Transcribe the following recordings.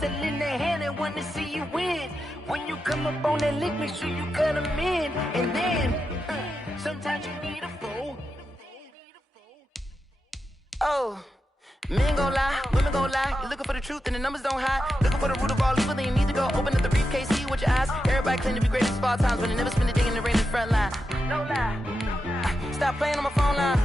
pistol in the hand and want to see you win. When you come up on that lick, make sure you cut them in. And then, sometimes you need a fool. Oh, men gon' lie, women gon' lie. You're looking for the truth and the numbers don't hide. Looking for the root of all evil, then you need to go open up the briefcase, see with your eyes. Everybody claim to be great at all times, but they never spend a day in the rain in the front line. No lie. Stop playing on my phone line.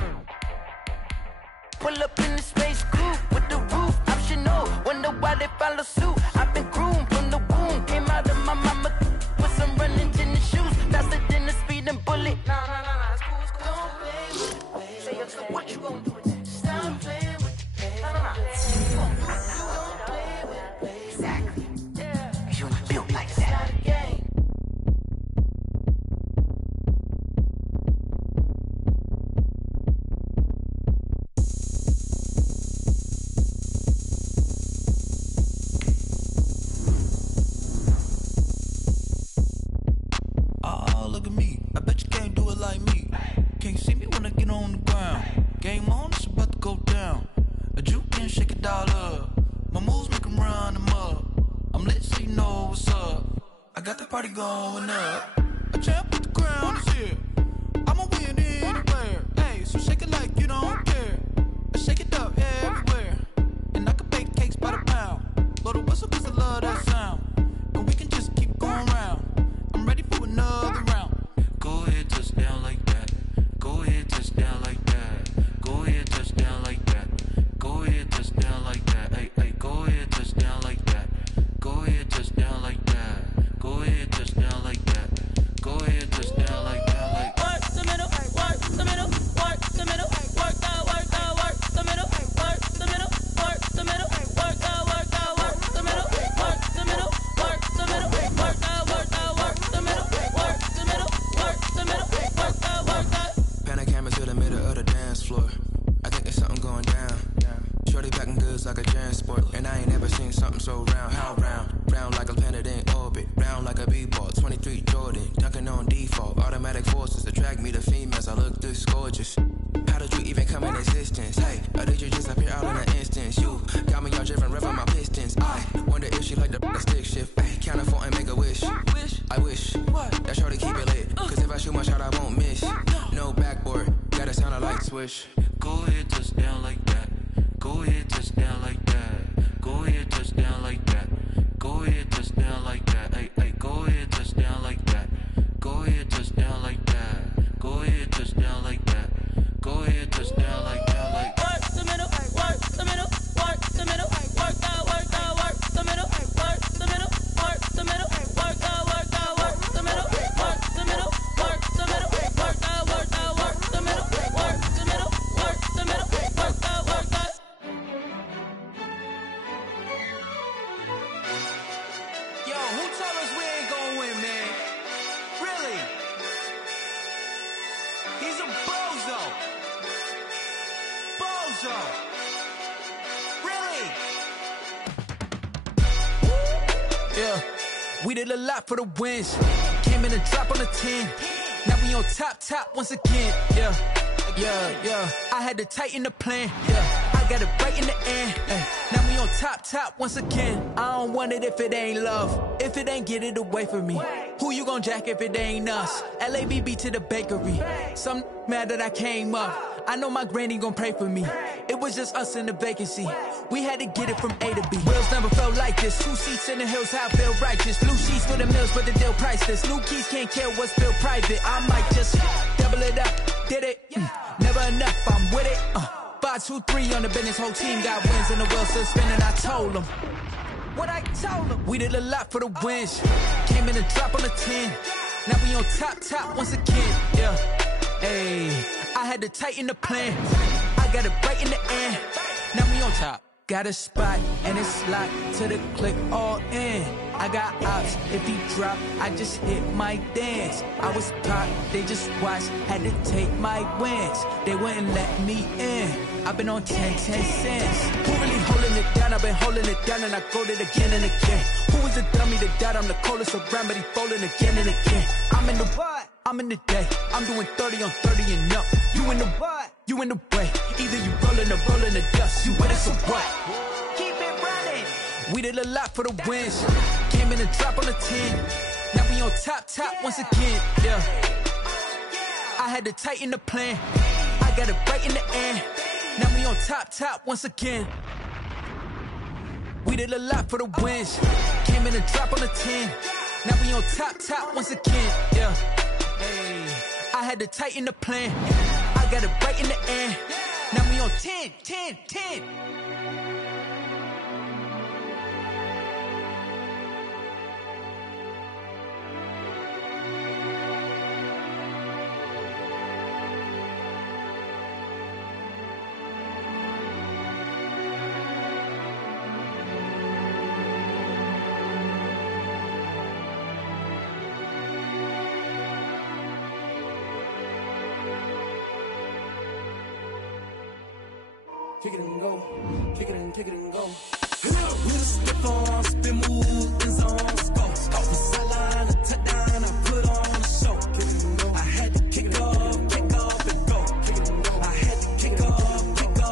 Pull up in the space coupe with the roof optional. Wonder why they follow suit. I've been groomed from the womb. Came out of my mama with some running tennis shoes. Faster than the speeding bullet. Nah, it's cool, it's cool. Don't play with the pain. Say, so what you gon' do with it? Stop playing with the pain. Nah. You gon' don't play with the pain. Exactly. Yeah. Cause you ain't built like that. It's not a game. Look at me, I bet you can't do it like me. Can't see me when I get on the ground. Game on, it's about to go down. A juke and shake it all up. My moves make them run them up. I'm lit so you know what's up. I got the party going up. A champ with the crown is here. I'ma win anywhere. Hey, so shake it like you don't care. I shake it up everywhere. And I can bake cakes by the pound. Blow the whistle cause I love that sound. And we can just keep going round. I'm ready for another round. Go ahead, touch down like that. Go ahead, touch down like that. Go ahead, touch down like that. Go ahead, touch down like that. Hey, go ahead, touch down like that. Go ahead, touch down like that. Go ahead, touch down like that. Go ahead, touch down like that. Like work the middle, work the middle, work the middle, work out, work the middle, work the middle, work the middle, work out, work the middle, work the middle, work the middle, work out, work the middle, work the middle, work the middle, work out. Pan a camera to the middle of the dance floor. I think there's something going down. Shorty packing goods like a transport, and I ain't never seen something so round. How round? Round like a planet in orbit, round like a b-ball. 23 Jordan, dunking on default. Automatic forces attract me to females. I look this gorgeous. How did you even come in existence? Hey, or did you just appear out in an instance? You got me all driven, revving my pistons. I wonder if she like the stick shift. Hey, count a 4 and make a wish. I wish that shorty keep it lit. Cause if I shoot my shot, I won't miss. No backboard, gotta sound a light switch. go ahead, touch down like that. Go ahead, touch down like that. Go ahead, touch down like that. Go ahead, touch down like that. Hey, go ahead, touch down like that. Go ahead, touch down like that. Go ahead, touch down like that. Go ahead, touch down like that. Like work the middle, work the middle, work the middle, work out, work the middle, work the middle, work the middle, work out, work the middle, work the middle, work the middle, work out, work the middle, work the middle, work the middle, work out, work out. Yo, who told us we ain't gonna win, man? Really? He's a bozo. Bozo. Really? Yeah, we did a lot for the wins. Came in and drop on the 10. Now we on top once again. Yeah. I had to tighten the plan. Yeah, I got it right in the end. Now we on top once again. I don't want it if it ain't love. If it ain't, get it away from me. Who you gon' jack if it ain't us? LABB to the bakery. Some mad that I came up. I know my granny gon' pray for me. It was just us in the vacancy. We had to get it from A to B. Wheels never felt like this. 2 seats in the hills, how I feel righteous. Blue sheets for the mills, but the deal priceless. New keys can't kill what's built private. I might just double it up. Did it? Never enough, I'm with it. 5, 2, 3 on the business. Whole team got wins and the wheels still spinning. I told them what I told them. We did a lot for the wins. Came in and drop on the 10. Now we on top once again. Yeah. Hey, I had to tighten the plan. I got it right in the end. Now we on top. Got a spot and it's locked to the click all in. I got ops, if he drop, I just hit my dance. I was pop, they just watched, had to take my wins. They wouldn't let me in. I've been on 10 cents. Who really holding it down? I've been holding it down and I go it again and again. Who was the dummy that died? I'm the coldest around, but he falling again and again. I'm in the what? I'm in the day. I'm doing 30 on 30 and up. You in the what? You in the way. Either you rolling or rolling the dust. You with us or what? Keep it running. We did a lot for the wins. Came in and drop on the 10. Now we on top once again. Yeah. I had to tighten the plan. I got it right in the end. Now we on top once again. We did a lot for the wins. Came in and drop on the 10. Now we on top once again. Yeah. Hey. I had to tighten the plan. I got it right in the end. Now we on 10. Kick it and go, kick it and go. With a stiff on, spin move, in zone, let's go. Off the sideline, a touchdown, I put on a show. Kick it and go. I had to kick off and go. Kick it and go. I had to kick off and go.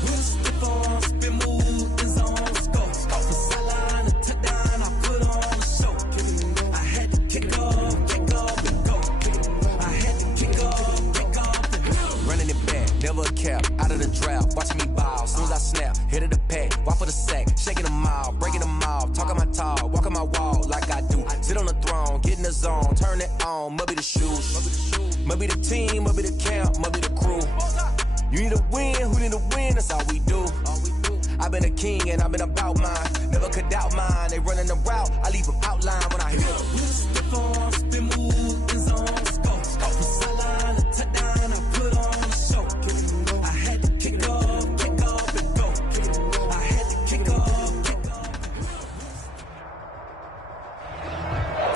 With a stiff on, spin move, in zone, let's go. Off the sideline, a touchdown, I put on a show. Kick it and go. I had to kick off and go. Kick it and go. I had to kick off and go. Running it back, never a cap, out of the draft. Watching me ball, soon as I snap, hit of the pack, walk for the sack, shaking them all, breaking them off, talking my talk, walking my wall like I do. Sit on the throne, get in the zone, turn it on, must be the shoes, must be the team, must be the camp, must be the crew. You need a win, who need a win, that's all we do. I've been a king and I've been about mine, never could doubt mine. They running the route, I leave them outline when I hit them. Stiff on, spin move, in zone, let's go. Off the sideline, a touchdown, I put on a show. I had to kick off and go. I had to kick off.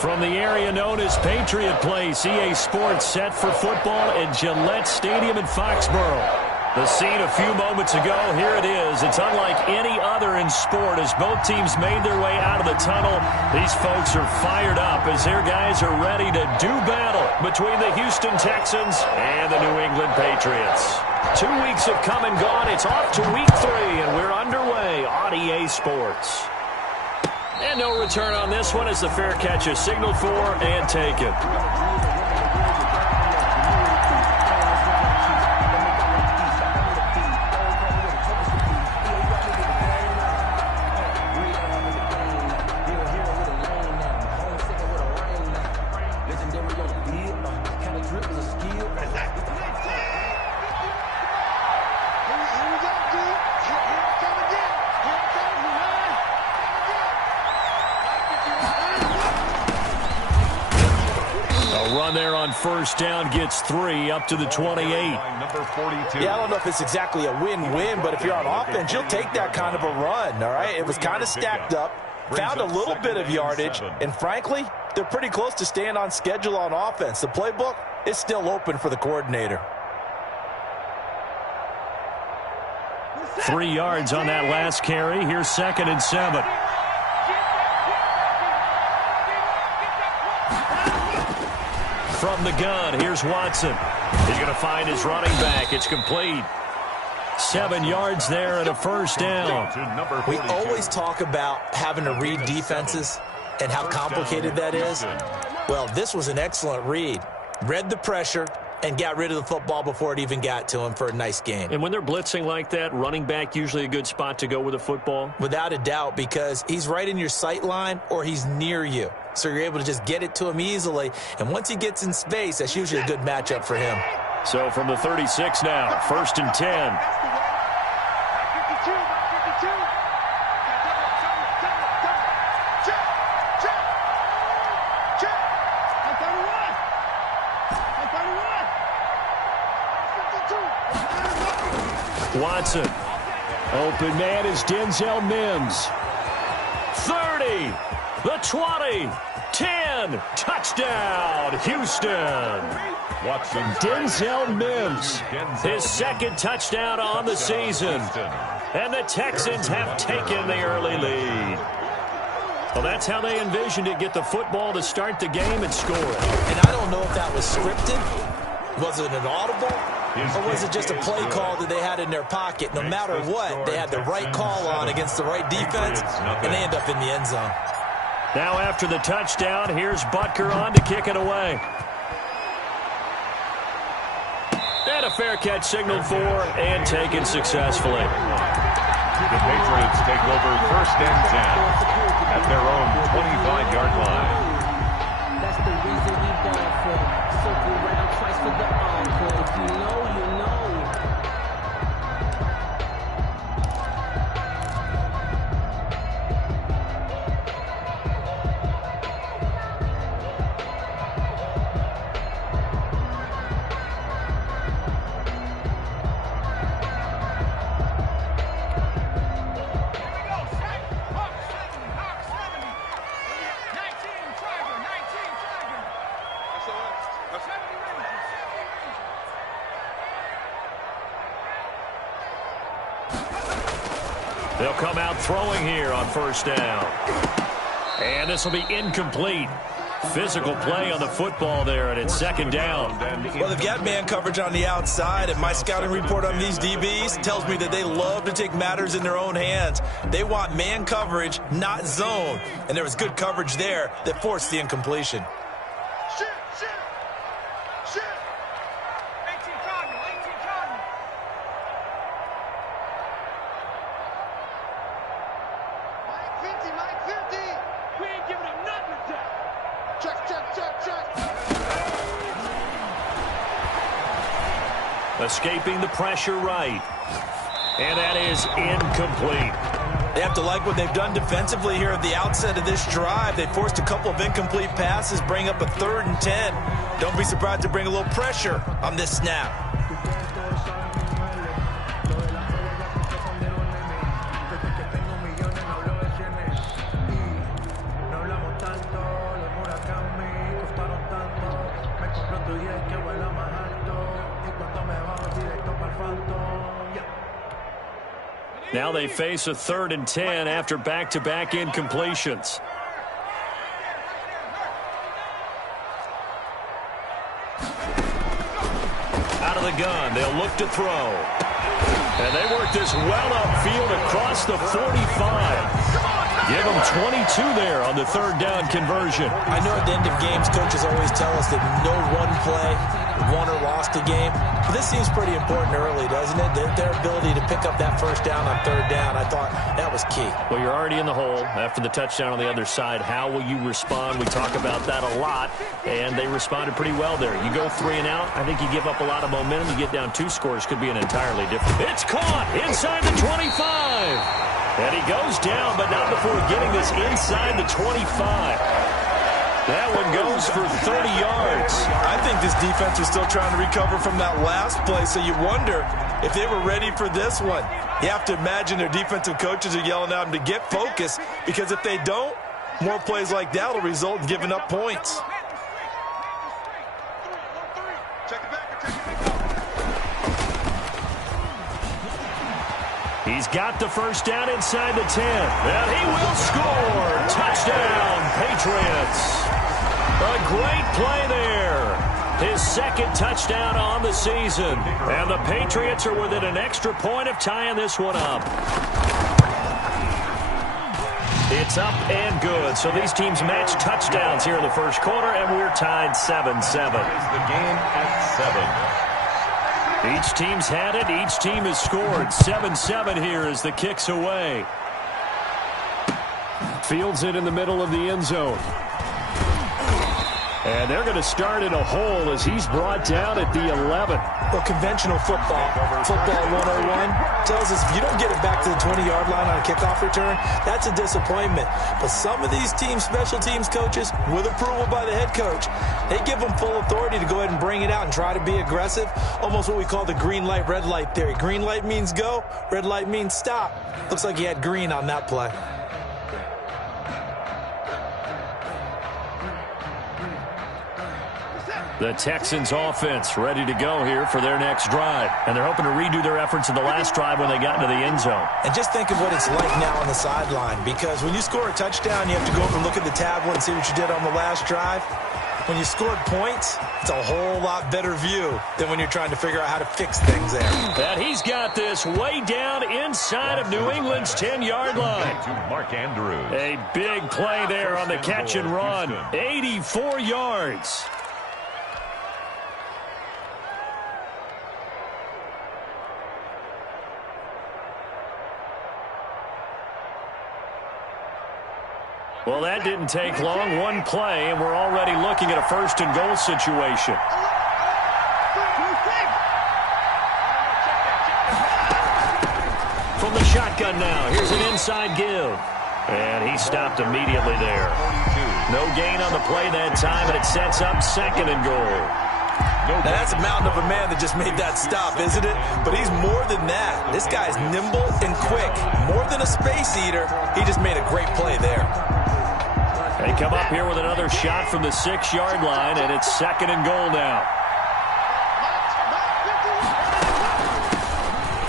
From the area known as Patriot Place, EA Sports set for football at Gillette Stadium in Foxborough. The scene a few moments ago, here it is. It's unlike any other in sport as both teams made their way out of the tunnel. These folks are fired up as their guys are ready to do battle between the Houston Texans and the New England Patriots. 2 weeks have come and gone. It's off to week 3, and we're underway on EA Sports. And no return on this one as the fair catch is signaled for and taken. There on first down gets 3 up to the 28. Number 42. Yeah, I don't know if it's exactly a win-win, but if you're on offense, you'll take that kind of a run, all right? It was kind of stacked up, found a little bit of yardage, and frankly, they're pretty close to staying on schedule on offense. The playbook is still open for the coordinator. 3 yards on that last carry. Here's 2nd and 7. From the gun, here's Watson. He's going to find his running back. It's complete. 7 yards there and a first down. We always talk about having to read defenses and how complicated that is. Well, this was an excellent read. Read the pressure and got rid of the football before it even got to him for a nice gain. And when they're blitzing like that, running back usually a good spot to go with the football? Without a doubt, because he's right in your sight line or he's near you. So you're able to just get it to him easily. And once he gets in space, that's usually a good matchup for him. So from the 36 now, 1st and 10. Watson. Open man is Denzel Mims. 30. The 20. 10. Touchdown, Houston. Watson. Denzel Mims. His 2nd touchdown on the season. And the Texans have taken the early lead. Well, that's how they envisioned it. Get the football to start the game and score it. And I don't know if that was scripted. Was it an audible? Or was it just a play call that they had in their pocket? No matter what, they had the right call on against the right defense, and they end up in the end zone. Now after the touchdown, here's Butker on to kick it away. And a fair catch signaled for and taken successfully. The Patriots take over 1st and 10 at their own 25-yard line. That's the reason we ball for. Circle round twice for the encore. If you know, you know. They'll come out throwing here on 1st down. And this will be incomplete. Physical play on the football there, and it's 2nd down. Well, they've got man coverage on the outside, and my scouting report on these DBs tells me that they love to take matters in their own hands. They want man coverage, not zone. And there was good coverage there that forced the incompletion. Escaping the pressure right. And that is incomplete. They have to like what they've done defensively here at the outset of this drive. They forced a couple of incomplete passes, bring up a 3rd and 10. Don't be surprised to bring a little pressure on this snap. Now they face a 3rd and 10 after back-to-back incompletions. Out of the gun, they'll look to throw. And they work this well upfield across the 45. Give them 22 there on the 3rd down conversion. I know at the end of games, coaches always tell us that no one play won or lost a game. But this seems pretty important early, doesn't it? Their ability to pick up that 1st down on 3rd down, I thought that was key. Well, you're already in the hole after the touchdown on the other side. How will you respond? We talk about that a lot, and they responded pretty well there. You go 3 and out, I think you give up a lot of momentum. You get down 2 scores, could be an entirely different. It's caught inside the 25. And he goes down, but not before getting this inside the 25. That one goes for 30 yards. I think this defense was still trying to recover from that last play, so you wonder if they were ready for this one. You have to imagine their defensive coaches are yelling at them to get focused, because if they don't, more plays like that will result in giving up points. He's got the 1st down inside the 10. And he will score. Touchdown, Patriots. A great play there. His 2nd touchdown on the season. And the Patriots are within an extra point of tying this one up. It's up and good. So these teams match touchdowns here in the 1st quarter, and we're tied 7-7. The game at 7. Each team's had it. Each team has scored. 7-7 here as the kick's away. Fields it in the middle of the end zone. And they're going to start in a hole as he's brought down at the 11. Well, conventional football 101, tells us if you don't get it back to the 20-yard line on a kickoff return, that's a disappointment. But some of these teams, special teams coaches, with approval by the head coach, they give them full authority to go ahead and bring it out and try to be aggressive, almost what we call the green light, red light theory. Green light means go, red light means stop. Looks like he had green on that play. The Texans offense ready to go here for their next drive. And they're hoping to redo their efforts in the last drive when they got into the end zone. And just think of what it's like now on the sideline, because when you score a touchdown, you have to go up and look at the tablet and see what you did on the last drive. when you scored points, it's a whole lot better view than when you're trying to figure out how to fix things there. And he's got this way down inside of New England's 10-yard line. To Mark Andrews. A big play there on the catch and run. 84 yards. Well, that didn't take long. One play, and we're already looking at a first-and-goal situation. From the shotgun now, here's an inside give. And he stopped immediately there. No gain on the play that time, and it sets up second and goal. Now, that's a mountain of a man that just made that stop, isn't it? But he's more than that. This guy's nimble and quick. More than a space eater. He just made a great play there. They come up here with another shot from the 6-yard line, and it's second and goal now.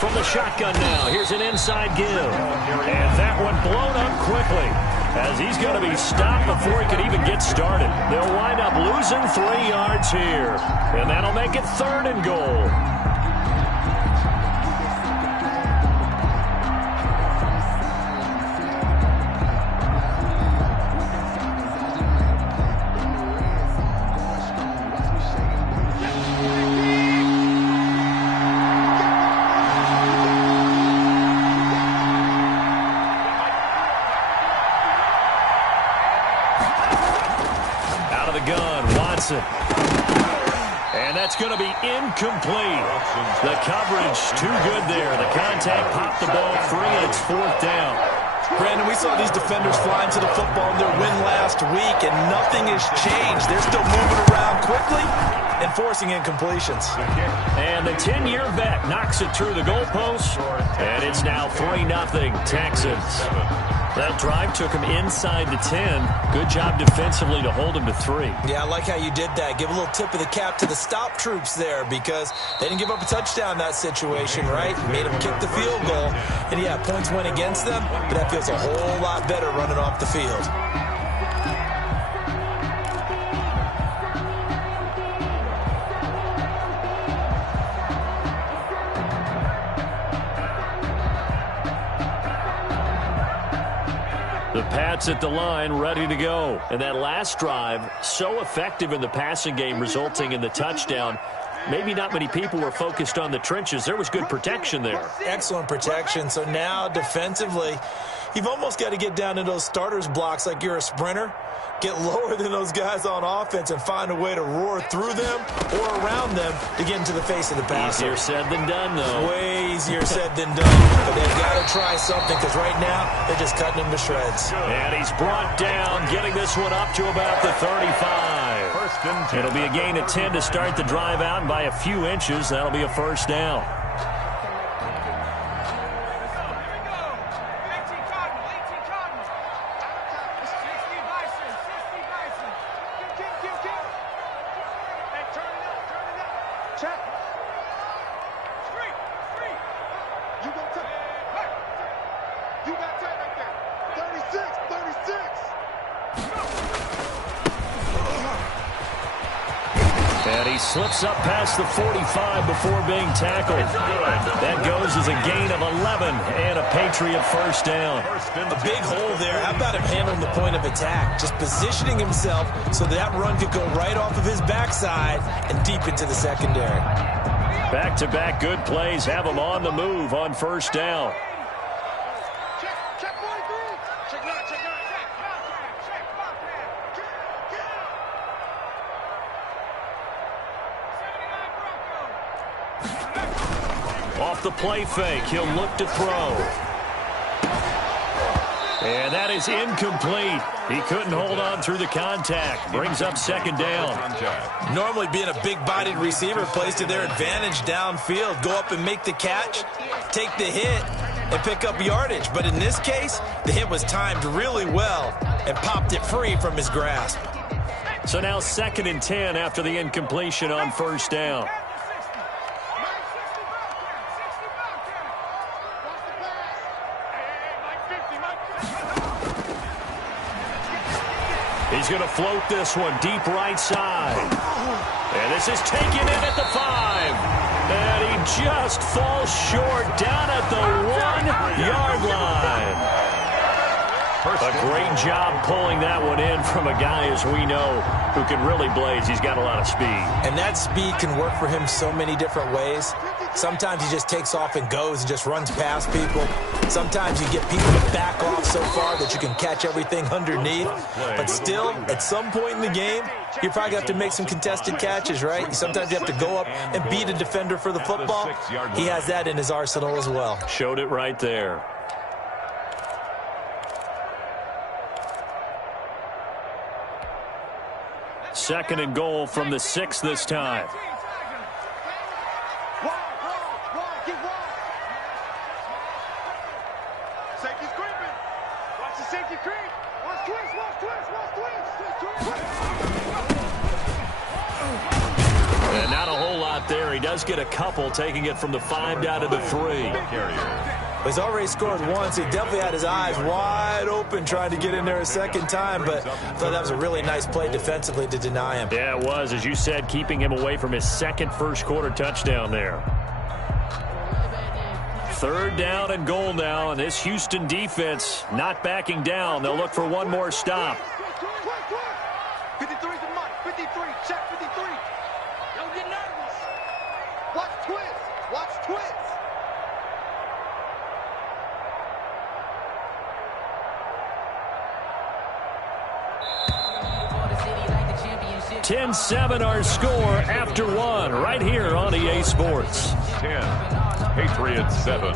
From the shotgun now, here's an inside give. And that one blown up quickly, as he's going to be stopped before he could even get started. They'll wind up losing 3 yards here, and that'll make it third and goal. And that's going to be incomplete. The coverage too good there. The contact popped the ball free, and it's fourth down. Brandon, we saw these defenders flying to the football in their win last week, and nothing has changed. They're still moving around quickly and forcing incompletions. And the 10-year vet knocks it through the goalpost, and it's now 3-0 Texans. That drive took him inside the 10. Good job defensively to hold him to 3. Yeah, I like how you did that. Give a little tip of the cap to the stop troops there, because they didn't give up a touchdown in that situation, right? Made them kick the field goal. And yeah, points went against them, but that feels a whole lot better running off the field. The Pats at the line, ready to go. And that last drive, so effective in the passing game, resulting in the touchdown. Maybe not many people were focused on the trenches. There was good protection there. Excellent protection. So now, defensively, you've almost got to get down in those starters blocks like you're a sprinter. Get lower than those guys on offense and find a way to roar through them or around them to get into the face of the passer. Easier said than done, though. Way easier said than done. But they've got to try something, because right now they're just cutting them to shreds. And he's brought down, getting this one up to about the 35. It'll be a gain of 10 to start the drive out, and by a few inches, that'll be a first down. And he slips up past the 45 before being tackled. That goes as a gain of 11 and a Patriot first down. A big hole there. How about him handling the point of attack? Just positioning himself so that run could go right off of his backside and deep into the secondary. Back-to-back good plays have him on the move on first down. Off the play fake, he'll look to throw. And that is incomplete. He couldn't hold on through the contact. Brings up second down. Normally being a big-bodied receiver plays to their advantage downfield. Go up and make the catch, take the hit, and pick up yardage. But in this case, the hit was timed really well and popped it free from his grasp. So now 2nd and 10 after the incompletion on first down. He's going to float this one deep right side. And this is taken in at the 5. And he just falls short down at the 1-yard line. A great job pulling that one in from a guy, as we know, who can really blaze. He's got a lot of speed. And that speed can work for him so many different ways. Sometimes he just takes off and goes and just runs past people. Sometimes you get people to back off so far that you can catch everything underneath. But still, at some point in the game, you probably have to make some contested catches, right? Sometimes you have to go up and beat a defender for the football. He has that in his arsenal as well. Showed it right there. Second and goal from the 6 this time. Safety's creeping. Watch the safety creep. Watch twist, watch twist, watch twist. And not a whole lot there. He does get a couple, taking it from the 5 down to the 3. He's already scored once. He definitely had his eyes wide open trying to get in there a second time, but I thought that was a really nice play defensively to deny him. Yeah, it was, as you said, keeping him away from his second first-quarter touchdown there. 3rd down and goal now, and this Houston defense not backing down. They'll look for one more stop. 53's the money. 53. Check 53. Don't get nervous. Watch twist. Watch twist. Ten 7 our score after 1 right here on EA Sports. 10, Patriots 7.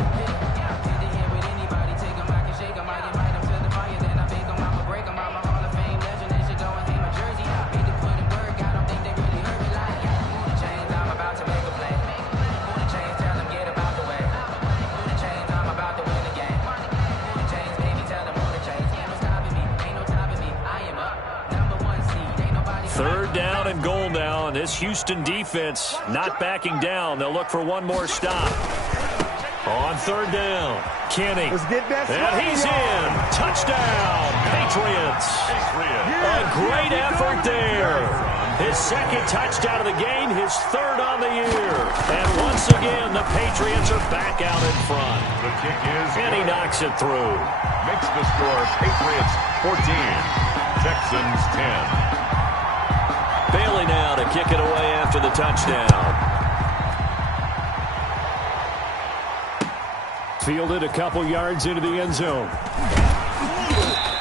And goal now, and this Houston defense not backing down. They'll look for one more stop. On 3rd down, Kenny. And he's in. Touchdown, Patriots. A great effort there. His 2nd touchdown of the game, his 3rd on the year. And once again, the Patriots are back out in front. The kick is and he knocks it through. Makes the score Patriots 14, Texans 10. Bailey now to kick it away after the touchdown. Fielded a couple yards into the end zone.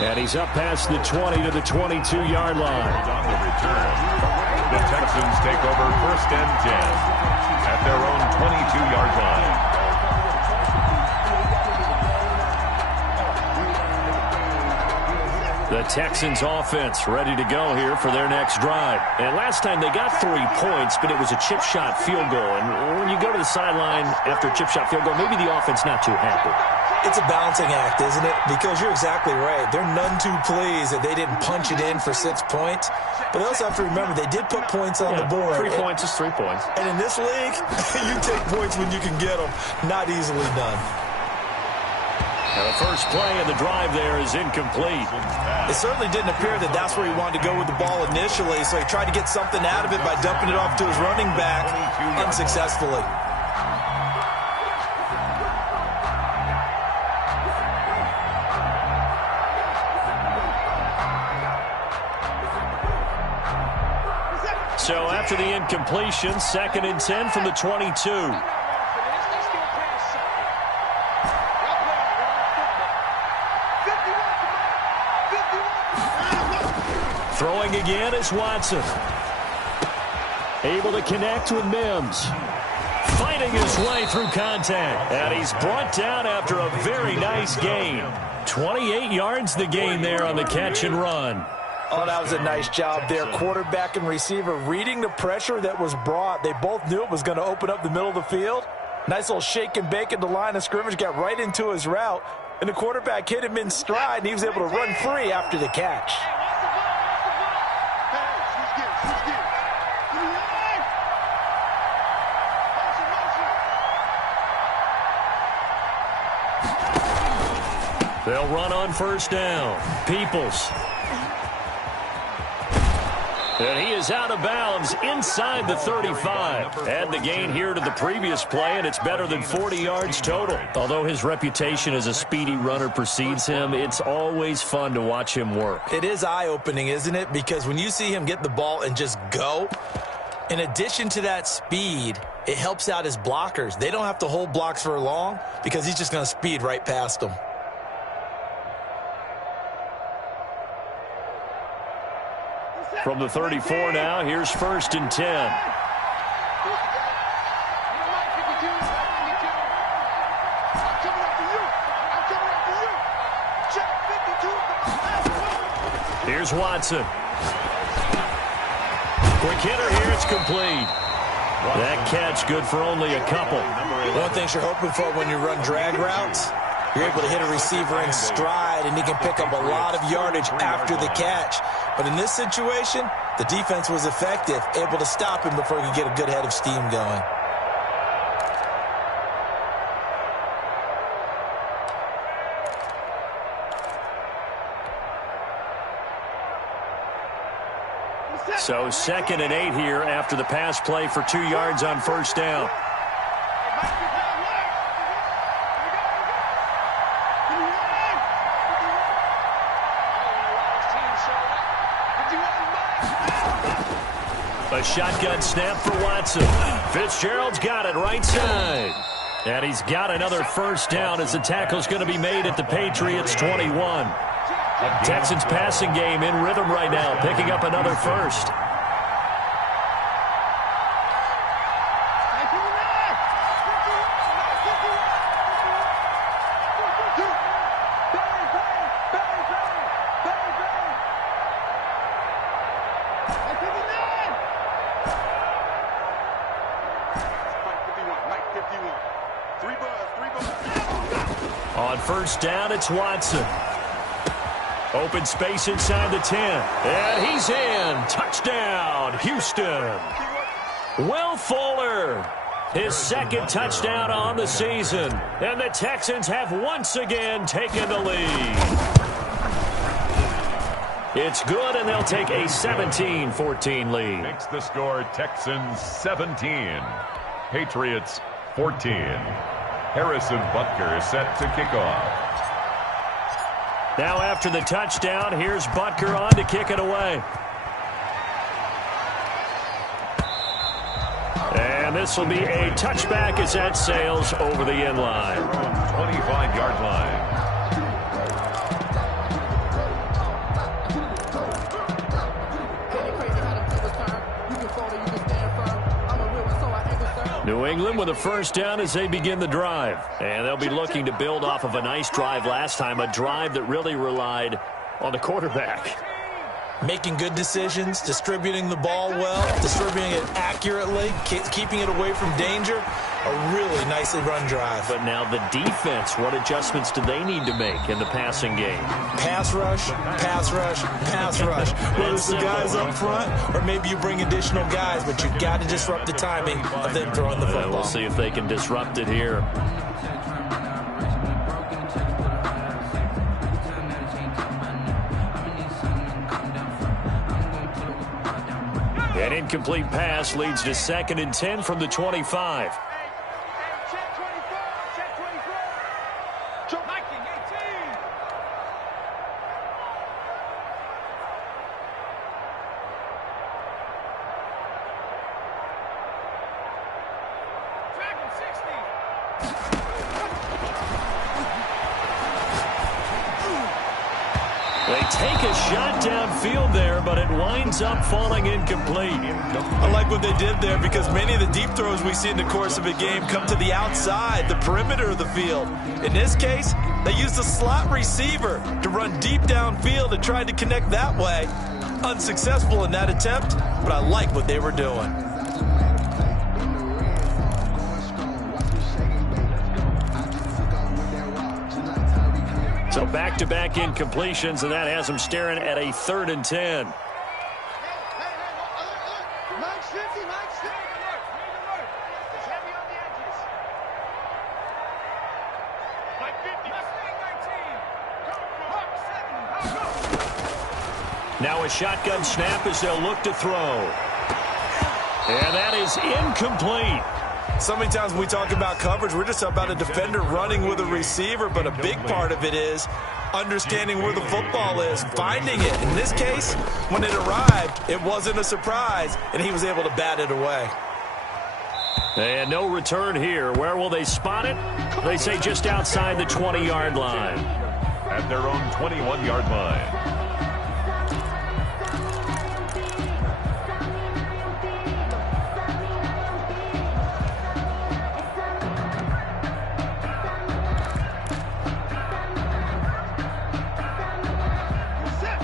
And he's up past the 20 to the 22-yard line. On the return, the Texans take over 1st and 10 at their own 22-yard line. The Texans offense ready to go here for their next drive. And last time they got 3 points, but it was a chip shot field goal. And when you go to the sideline after a chip shot field goal, maybe the offense not too happy. It's a balancing act, isn't it? Because you're exactly right. They're none too pleased that they didn't punch it in for 6 points. But they also have to remember they did put points on the board. 3 points is 3 points. And in this league, you take points when you can get them. Not easily done. Now the first play of the drive there is incomplete. It certainly didn't appear that that's where he wanted to go with the ball initially, so he tried to get something out of it by dumping it off to his running back unsuccessfully. So after the incompletion, 2nd and 10 from the 22. Throwing again is Watson. Able to connect with Mims. Fighting his way through contact. And he's brought down after a very nice gain. 28 yards the gain there on the catch and run. Oh, that was a nice job there. Quarterback and receiver reading the pressure that was brought. They both knew it was going to open up the middle of the field. Nice little shake and bake at the line of scrimmage. Got right into his route. And the quarterback hit him in stride, and he was able to run free after the catch. They'll run on 1st down. Peoples. And he is out of bounds inside the 35. Add the gain here to the previous play, and it's better than 40 yards total. Although his reputation as a speedy runner precedes him, it's always fun to watch him work. It is eye-opening, isn't it? Because when you see him get the ball and just go, in addition to that speed, it helps out his blockers. They don't have to hold blocks for long because he's just going to speed right past them. From the 34 now, here's 1st and 10. Here's Watson. Quick hitter here, it's complete. That catch good for only a couple. One of the things you're hoping for when you run drag routes, you're able to hit a receiver in stride, and he can pick up a lot of yardage after the catch. But in this situation, the defense was effective, able to stop him before he could get a good head of steam going. So 2nd and 8 here after the pass play for 2 yards on 1st down. A shotgun snap for Watson. Fitzgerald's got it right side. And he's got another 1st down as the tackle's going to be made at the Patriots' 21. Texans passing game in rhythm right now, picking up another 1st. On 1st down, it's Watson. Open space inside the 10. And he's in. Touchdown, Houston. Will Fuller, his 2nd touchdown on the season. And the Texans have once again taken the lead. It's good, and they'll take a 17-14 lead. Makes the score Texans 17. Patriots 14. Harrison Butker is set to kick off. Now after the touchdown, here's Butker on to kick it away. And this will be a touchback as that sails over the end line. 25-yard line. New England with a 1st down as they begin the drive. And they'll be looking to build off of a nice drive last time, a drive that really relied on the quarterback. Making good decisions, distributing the ball well, distributing it accurately, keeping it away from danger. A really nicely run drive. But now the defense, what adjustments do they need to make in the passing game? Pass rush, pass rush, pass rush. Whether it's the guys up front or maybe you bring additional guys, but you've got to disrupt the timing of them throwing the football. We'll see if they can disrupt it here. An incomplete pass leads to 2nd and 10 from the 25. They take a shot downfield there, but it winds up falling incomplete. I like what they did there because many of the deep throws we see in the course of a game come to the outside, the perimeter of the field. In this case, they used a slot receiver to run deep downfield and tried to connect that way. Unsuccessful in that attempt, but I like what they were doing. So back-to-back incompletions, and that has them staring at a 3rd and 10. Now a shotgun snap as they'll look to throw. And that is incomplete. So many times when we talk about coverage, we're just about a defender running with a receiver, but a big part of it is understanding where the football is, finding it. In this case, when it arrived, it wasn't a surprise, and he was able to bat it away. And no return here. Where will they spot it? They say just outside the 20-yard line. At their own 21-yard line.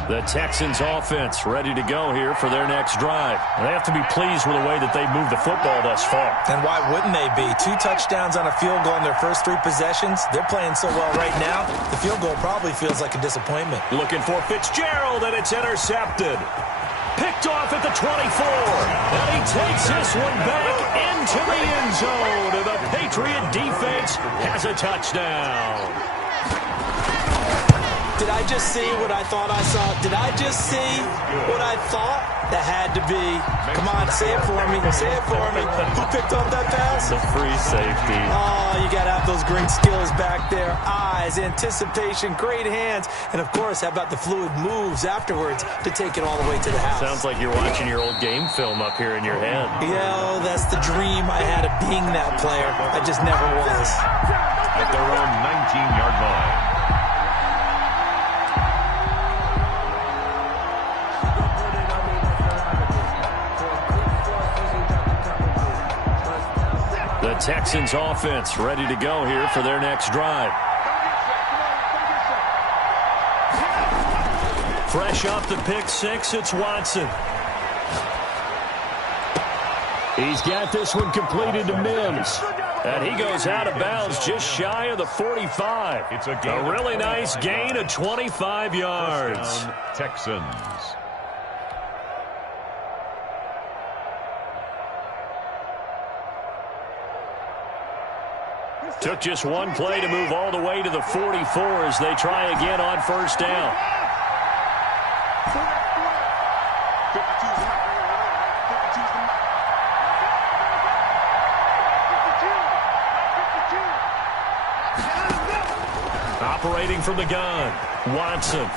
The Texans offense ready to go here for their next drive. They have to be pleased with the way that they've moved the football thus far. And why wouldn't they be? 2 touchdowns on a field goal in their first 3 possessions. They're playing so well right now, the field goal probably feels like a disappointment. Looking for Fitzgerald, and it's intercepted. Picked off at the 24. And he takes this one back into the end zone. And the Patriot defense has a touchdown. Did I just see what I thought I saw? Did I just see what I thought? That had to be. Come on, say it for me. Say it for me. Who picked up that pass? The free safety. Oh, you got to have those great skills back there. Eyes, anticipation, great hands. And, of course, how about the fluid moves afterwards to take it all the way to the house? Sounds like you're watching your old game film up here in your head. Yeah, that's the dream I had of being that player. I just never was. At their own 19-yard line. The Texans offense ready to go here for their next drive. Fresh off the pick six, it's Watson. He's got this one completed to Mims. And he goes out of bounds just shy of the 45. It's a really nice gain of 25 yards. Texans. Took just one play to move all the way to the 44 as they try again on first down. Operating from the gun, Watson.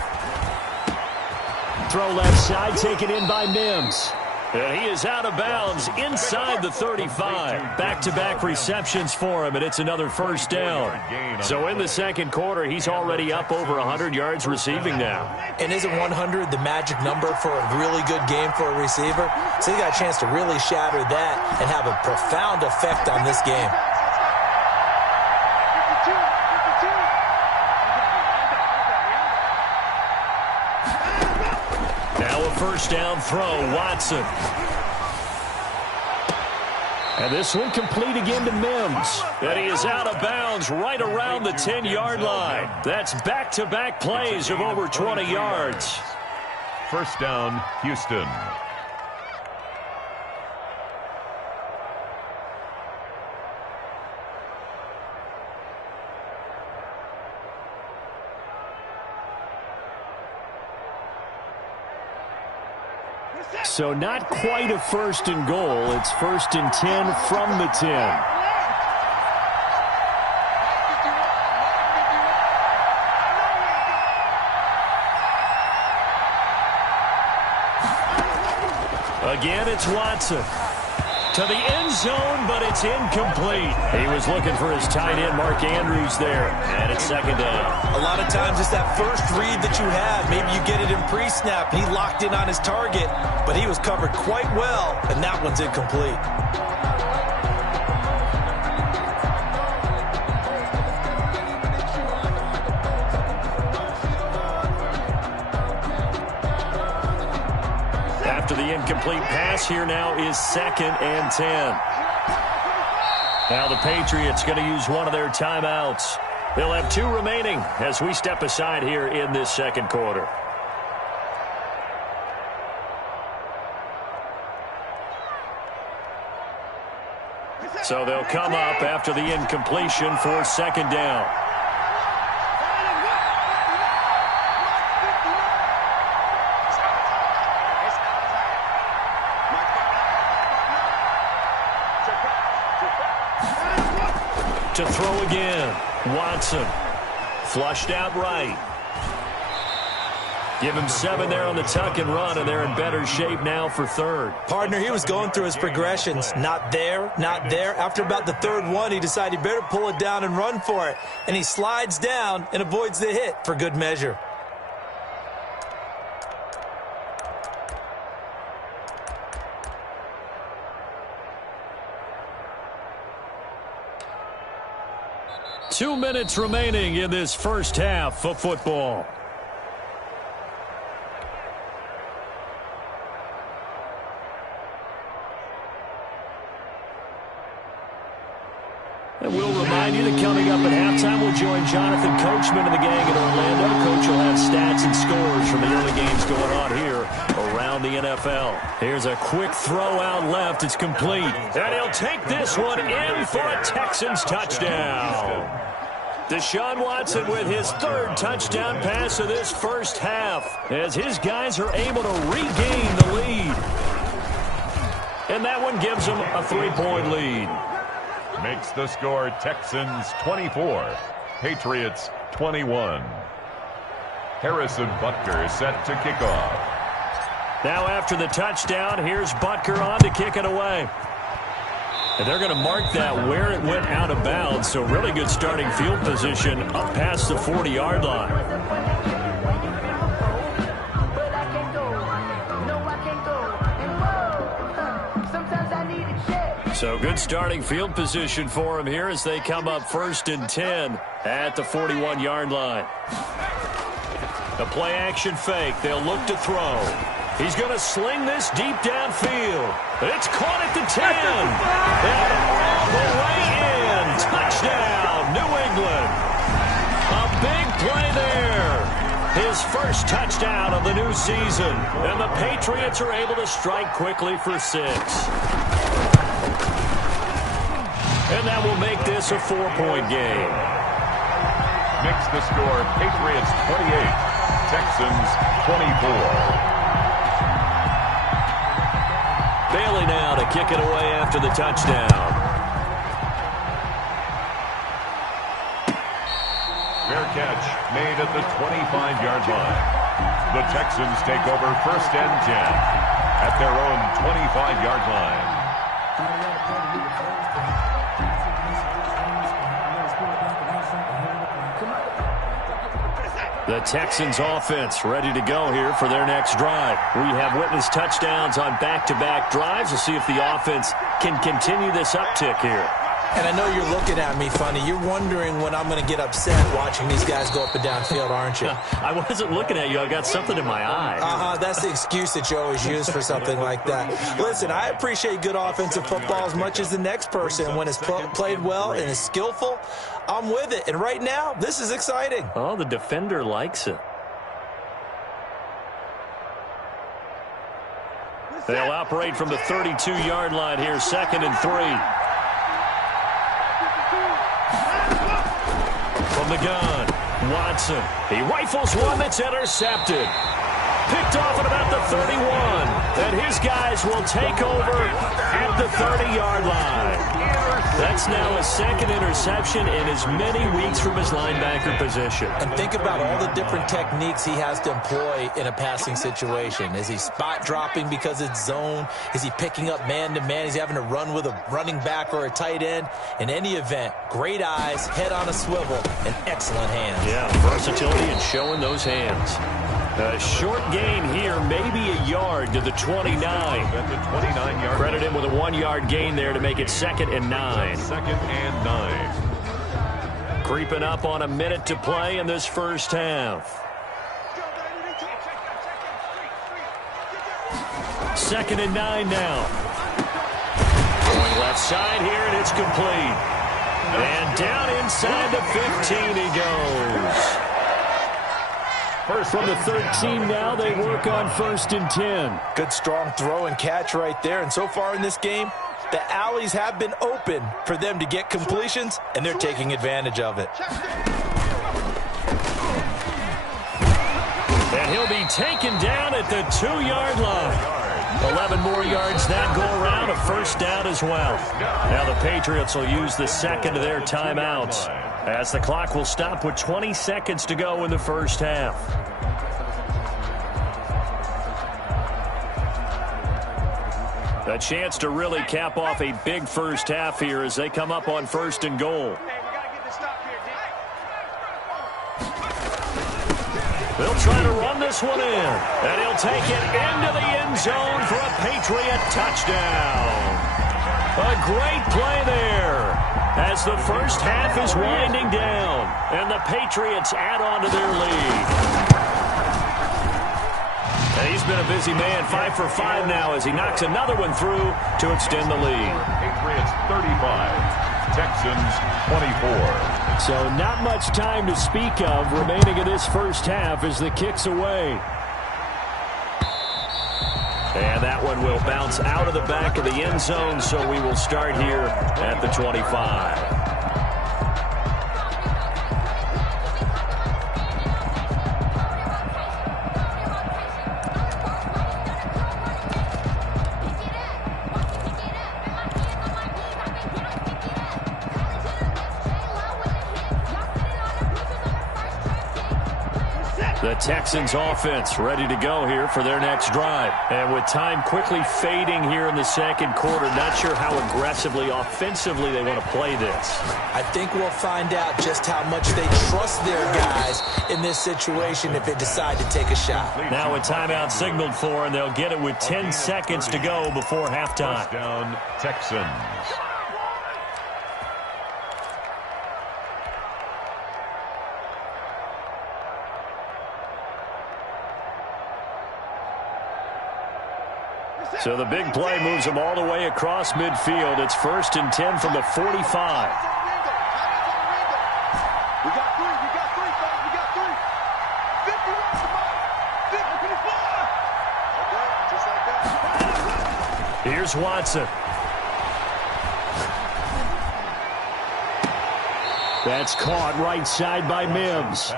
Throw left side, taken in by Mims. And he is out of bounds inside the 35. Back-to-back receptions for him, and it's another first down. So in the second quarter, he's already up over 100 yards receiving now. And isn't 100 the magic number for a really good game for a receiver? So he got a chance to really shatter that and have a profound effect on this game. First down throw, Watson. And this one complete again to Mims. And he is out of bounds right around the 10-yard line. That's back-to-back plays of over 20 yards. First down, Houston. So not quite a first and goal. It's first and 10 from the 10. Again, it's Watson. To the end zone, but it's incomplete. He was looking for his tight end, Mark Andrews, there. And it's second down. A lot of times it's that first read that you have. Maybe you get it in pre-snap. He locked in on his target, but he was covered quite well, and that one's incomplete. After the incomplete pass, here now is second and 10. Now the Patriots going to use one of their timeouts. They'll have 2 remaining as we step aside here in this second quarter. So they'll come up after the incompletion for second down. to throw again. Watson. Flushed out right. Give him 7 there on the tuck and run, and they're in better shape now for third. Partner, he was going through his progressions. Not there, not there. After about the third one, he decided he better pull it down and run for it. And he slides down and avoids the hit for good measure. Two minutes remaining in this first half of football. And we'll remind you that coming up at halftime, we'll join Jonathan Coachman and the gang in Orlando. Coach will have stats and scores from the early games going on here around the NFL. Here's a quick throw out left. It's complete. And he'll take this one in for a Texans touchdown. Deshaun Watson with his third touchdown pass of this first half as his guys are able to regain the lead. And that one gives them a 3-point lead. Makes the score Texans 24, Patriots 21. Harrison Butker set to kick off. Now after the touchdown, here's Butker on to kick it away. And they're going to mark that where it went out of bounds, so really good starting field position up past the 40-yard line. So good starting field position for him here as they come up 1st and 10 at the 41-yard line. The play action fake. They'll look to throw. He's going to sling this deep downfield. It's caught at the 10. And all the way in. Touchdown, New England. A big play there. His first touchdown of the new season. And the Patriots are able to strike quickly for 6. And that will make this a 4-point game. Makes the score Patriots 28, Texans 24. Bailey now to kick it away after the touchdown. Fair catch made at the 25-yard line. The Texans take over 1st and 10 at their own 25-yard line. The Texans offense ready to go here for their next drive. We have witnessed touchdowns on back-to-back drives. We'll see if the offense can continue this uptick here. And I know you're looking at me funny. You're wondering when I'm going to get upset watching these guys go up and down field, aren't you? I wasn't looking at you. I got something in my eye. That's the excuse that you always use for something like that. Listen, I appreciate good offensive football as much as the next person. When it's played well and is skillful, I'm with it. And right now, this is exciting. Oh, the defender likes it. They'll operate from the 32-yard line here, 2nd and 3. From the gun, Watson. He rifles one that's intercepted. Picked off at about the 31. And his guys will take over at the 30-yard line. That's now his 2nd interception in as many weeks from his linebacker position. And think about all the different techniques he has to employ in a passing situation. Is he spot dropping because it's zone? Is he picking up man-to-man? Is he having to run with a running back or a tight end? In any event, great eyes, head on a swivel, and excellent hands. Yeah, versatility and showing those hands. A short gain here, maybe a yard to the 29. At the 29-yard. Credit him with a 1-yard gain there to make it 2nd and 9. 2nd and 9. Creeping up on a minute to play in this first half. 2nd and 9 now. Going left side here, and it's complete. And down inside the 15 he goes. From the 13 now, they work on 1st and 10. Good strong throw and catch right there. And so far in this game, the alleys have been open for them to get completions, and they're taking advantage of it. And he'll be taken down at the 2-yard line. 11 more yards that go around, a first down as well. Now the Patriots will use the second of their timeouts as the clock will stop with 20 seconds to go in the first half. A chance to really cap off a big first half here as they come up on 1st and goal. They'll try to run this one in, and he'll take it into the end zone for a Patriot touchdown. A great play there as the first half is winding down, and the Patriots add on to their lead. And he's been a busy man, 5 for 5 now as he knocks another one through to extend the lead. Patriots 35, Texans 24. So not much time to speak of remaining in this first half as the kick's away. And that one will bounce out of the back of the end zone, so we will start here at the 25. The Texans offense ready to go here for their next drive. And with time quickly fading here in the second quarter, not sure how aggressively, offensively they want to play this. I think we'll find out just how much they trust their guys in this situation if they decide to take a shot. Now a timeout signaled for, and they'll get it with 10 seconds to go before halftime. First down, Texans. So the big play moves them all the way across midfield. It's 1st and 10 from the 45. We got 3, fellas, we got 3. 50 yards to mark. 54. Okay, just like that. Here's Watson. That's caught right side by Mims.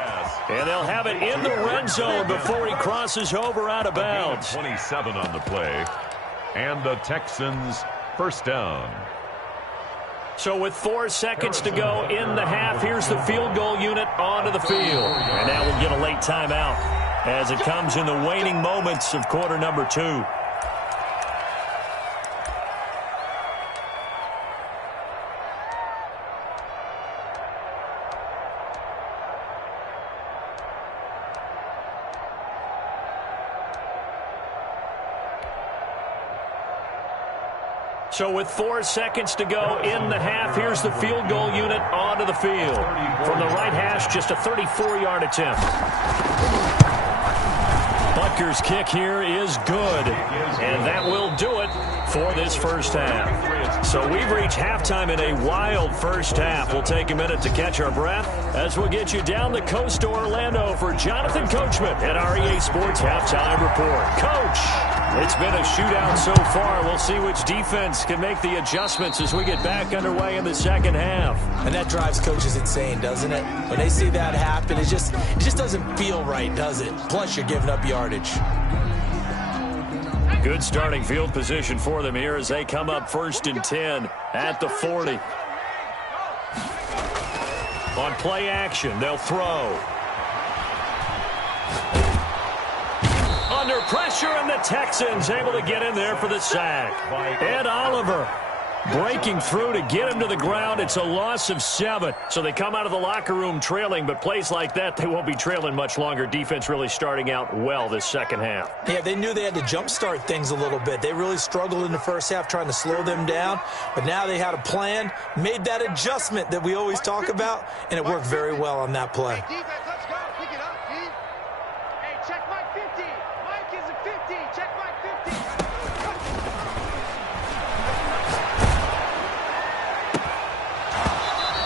And they'll have it in the red zone before he crosses over out of bounds. 27 on the play. And the Texans first down. So with 4 seconds to go in the half, here's the field goal unit onto the field. And now we'll get a late timeout as it comes in the waning moments of quarter number 2. So with 4 seconds to go in the half, here's the field goal unit onto the field. From the right hash, just a 34-yard attempt. Butker's kick here is good, and that will do it for this first half. So we've reached halftime in a wild first half. We'll take a minute to catch our breath as we'll get you down the coast to Orlando for Jonathan Coachman at our EA Sports Halftime Report. Coach, it's been a shootout so far. We'll see which defense can make the adjustments as we get back underway in the second half. And that drives coaches insane, doesn't it? When they see that happen, it just doesn't feel right, does it? Plus, you're giving up yardage. Good starting field position for them here as they come up 1st and 10 at the 40. On play action, they'll throw. Under pressure, and the Texans able to get in there for the sack. Ed Oliver breaking through to get him to the ground. It's a loss of 7. So they come out of the locker room trailing, but plays like that, they won't be trailing much longer. Defense really starting out well this second half. Yeah, they knew they had to jumpstart things a little bit. They really struggled in the first half trying to slow them down, but now they had a plan, made that adjustment that we always talk about, and it worked very well on that play. Defense, let's go. Pick it up, D. Hey, check Mike 50. Mike is a 50. Check Mike 50.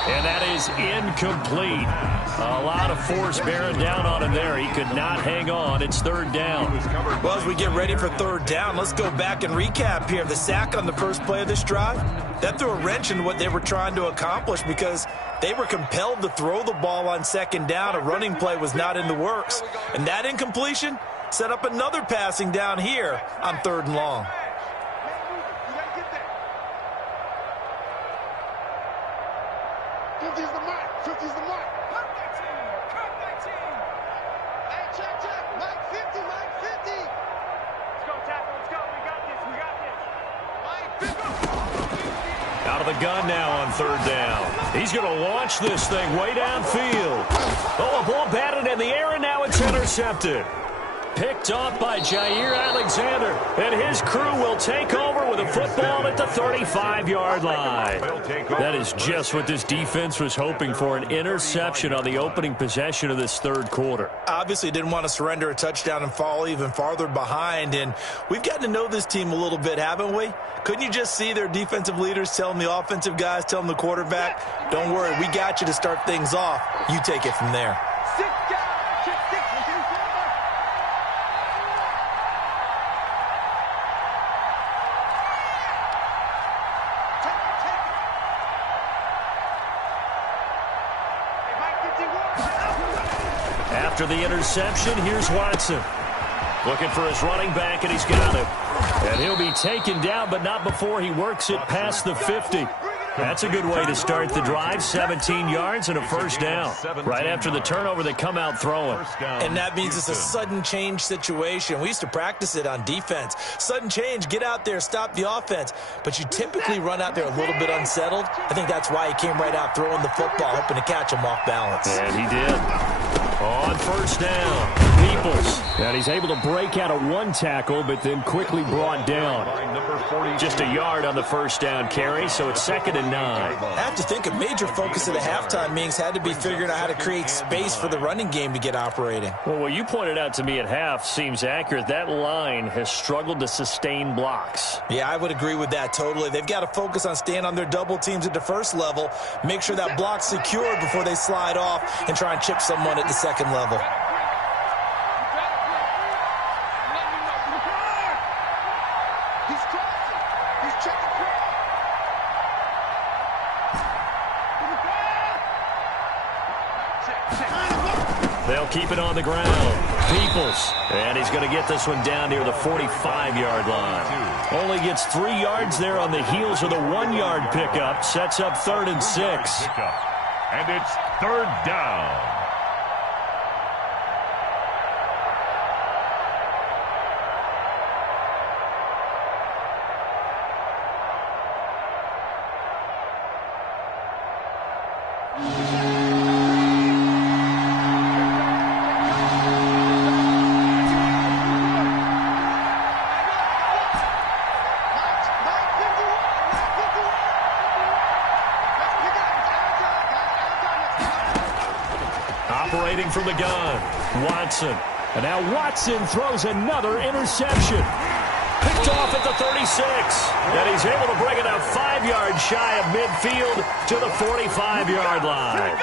And that is incomplete. A lot of force bearing down on him there. He could not hang on. It's 3rd down. Well, as we get ready for 3rd down, let's go back and recap here. The sack on the first play of this drive, that threw a wrench in what they were trying to accomplish because they were compelled to throw the ball on 2nd down. A running play was not in the works. And that incompletion, set up another passing down here on 3rd and long. Out of the gun now on 3rd down. He's going to launch this thing way downfield. Oh, a ball batted in the air, and now it's intercepted. Picked off by Jair Alexander, and his crew will take over with a football at the 35-yard line. That is just what this defense was hoping for, an interception on the opening possession of this 3rd quarter. Obviously didn't want to surrender a touchdown and fall even farther behind, and we've gotten to know this team a little bit, haven't we? Couldn't you just see their defensive leaders telling the offensive guys, telling the quarterback, don't worry, we got you to start things off. You take it from there. After the interception, here's Watson. Looking for his running back, and he's got him. And he'll be taken down, but not before he works it past the 50. That's a good way to start the drive. 17 yards and a 1st down. Right after the turnover, they come out throwing. And that means it's a sudden change situation. We used to practice it on defense. Sudden change, get out there, stop the offense. But you typically run out there a little bit unsettled. I think that's why he came right out throwing the football, hoping to catch him off balance. And he did. On 1st down, Peoples. And he's able to break out of 1 tackle, but then quickly brought down. Just a yard on the 1st down carry, so it's 2nd and 9. I have to think a major focus of the halftime meetings had to be figuring out how to create space for the running game to get operating. Well, what you pointed out to me at half seems accurate. That line has struggled to sustain blocks. Yeah, I would agree with that totally. They've got to focus on staying on their double teams at the 1st level, make sure that block's secured before they slide off and try and chip someone at the 2nd level. They'll keep it on the ground. Peoples. And he's going to get this one down near the 45-yard line. Only gets 3 yards there on the heels of the 1-yard pickup. Sets up 3rd and 6. And it's 3rd down. Operating from the gun, Watson. And now Watson throws another interception. Picked off at the 36. And he's able to bring it out 5 yards shy of midfield to the 45-yard line.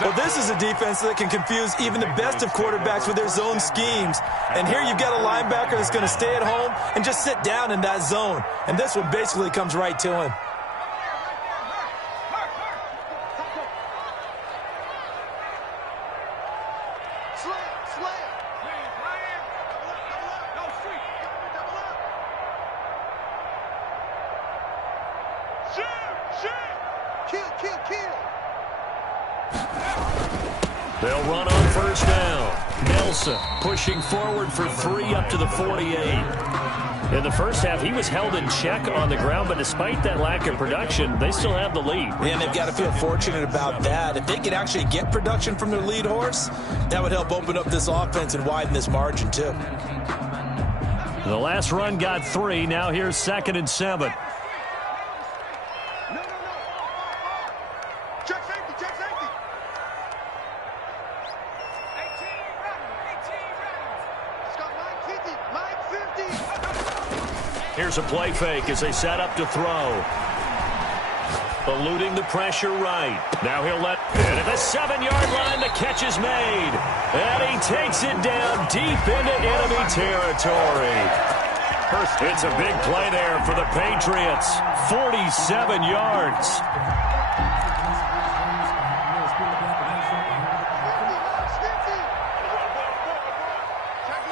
Well, this is a defense that can confuse even the best of quarterbacks with their zone schemes. And here you've got a linebacker that's going to stay at home and just sit down in that zone. And this one basically comes right to him. They'll run on 1st down. Nelson pushing forward for 3 up to the 48. In the 1st half, he was held in check on the ground, but despite that lack of production, they still have the lead. And they've got to feel fortunate about that. If they could actually get production from their lead horse, that would help open up this offense and widen this margin, too. The last run got 3. Now here's 2nd and 7. Here's a play fake as they set up to throw. Eluding the pressure right. Now he'll let it at the 7-yard line. The catch is made. And he takes it down deep into enemy territory. It's a big play there for the Patriots. 47 yards. Check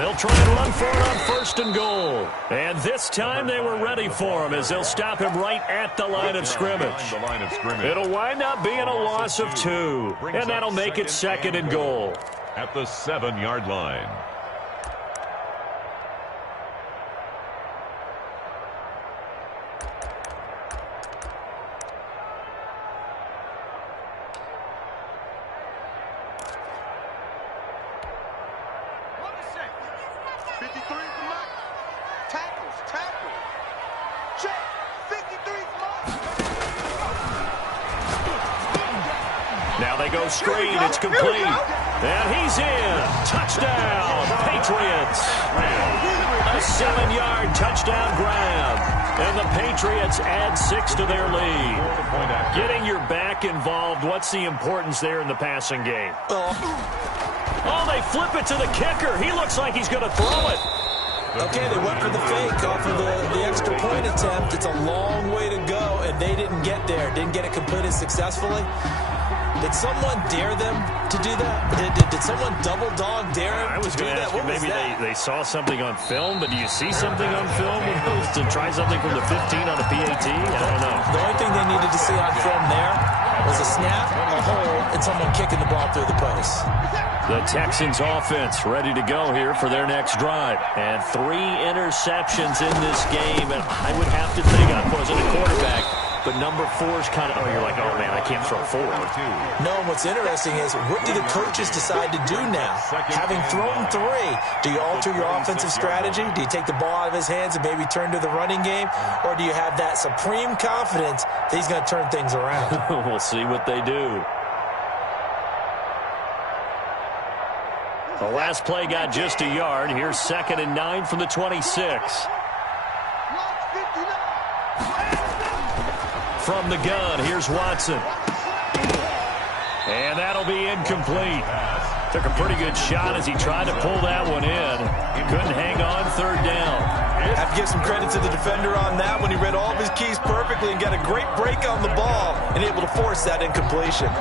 They'll try and run for it on 1st and goal. And this time they were ready for him as they'll stop him right at the line of scrimmage. It'll wind up being a loss of 2. And that'll make it 2nd and goal. At the 7-yard line. Now they go screen. It's complete. And he's in. Touchdown, Patriots. A 7-yard touchdown grab. And the Patriots add 6 to their lead. Getting your back involved, what's the importance there in the passing game? Oh, they flip it to the kicker. He looks like he's going to throw it. Okay, they went for the fake off of the extra point attempt. It's a long way to go, and they didn't get there. Didn't get it completed successfully. Did someone dare them to do that? Did someone double dog dare them I was going to ask you, maybe they saw something on film, but do you see something on film to try something from the 15 on a PAT? I don't know. The only thing they needed to see on film there was a snap, a hold, and someone kicking the ball through the post. The Texans offense ready to go here for their next drive. And 3 interceptions in this game. And I would have to think, I wasn't a quarterback, but number 4 is kind of, you're like, oh, man, I can't throw 4. No, and what's interesting is, what do the coaches decide to do now? Having thrown 3, do you alter your offensive strategy? Do you take the ball out of his hands and maybe turn to the running game? Or do you have that supreme confidence that he's going to turn things around? We'll see what they do. The last play got just a yard. Here's 2nd and 9 from the 26. From the gun, here's Watson. And that'll be incomplete. Took a pretty good shot as he tried to pull that one in. Couldn't hang on 3rd down. I have to give some credit to the defender on that when he read all of his keys perfectly and got a great break on the ball and able to force that incompletion.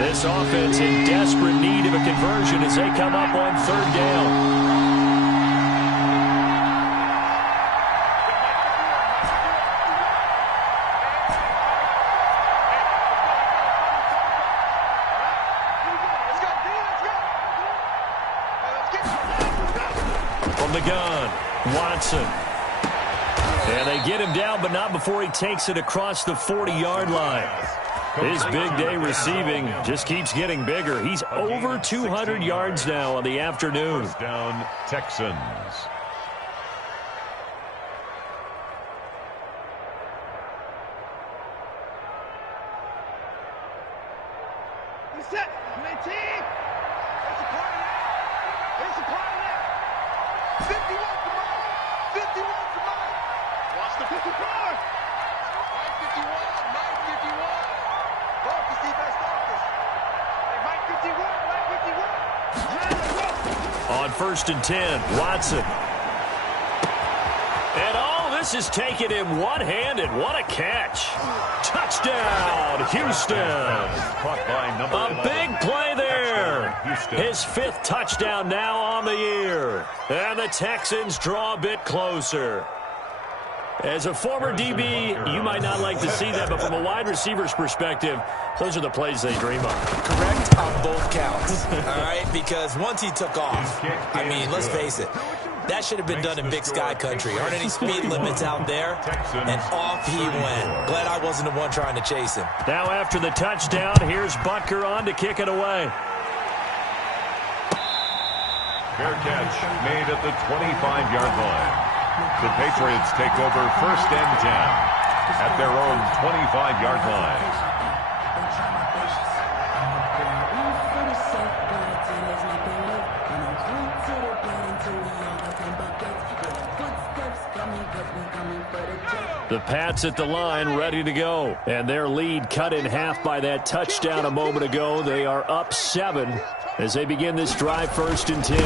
This offense in desperate need of a conversion as they come up on 3rd down. From the gun, Watson. And they get him down, but not before he takes it across the 40-yard line. His big day receiving just keeps getting bigger. He's over 200 yards now on the afternoon. First down, Texans. Set. There's a part of that. There's a part of that. 51 to mine. 51 to mine. Watch the 54. 51. Mike 51. Focus, defense, focus. Hey, Mike 51. Mike 51. On 1st and 10, Watson. And this is taking him one-handed. What a catch. Touchdown, Houston. A big play there. His 5th touchdown now on the year. And the Texans draw a bit closer. As a former DB, you might not like to see that, but from a wide receiver's perspective, those are the plays they dream of. Correct on both counts, all right? Because once he took off, I mean, let's face it, that should have been done in Big Sky country. Aren't any speed limits out there? And off he went. Glad I wasn't the one trying to chase him. Now after the touchdown, here's Butker on to kick it away. Fair catch made at the 25-yard line. The Patriots take over 1st and 10 at their own 25-yard line. The Pats at the line, ready to go. And their lead cut in half by that touchdown a moment ago. They are up 7 as they begin this drive 1st and 10.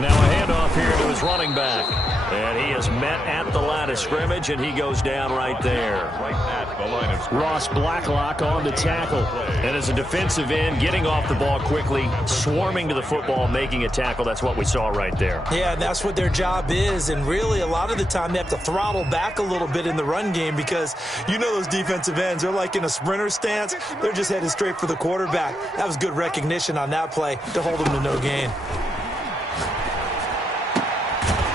Now a handoff here to his running back. And he is met at the line of scrimmage, and he goes down right there. Right at the line of scrimmage. Ross Blacklock on the tackle. And as a defensive end, getting off the ball quickly, swarming to the football, making a tackle. That's what we saw right there. Yeah, and that's what their job is. And really, a lot of the time, they have to throttle back a little bit in the run game because you know those defensive ends, they're like in a sprinter stance. They're just headed straight for the quarterback. That was good recognition on that play to hold them to no gain.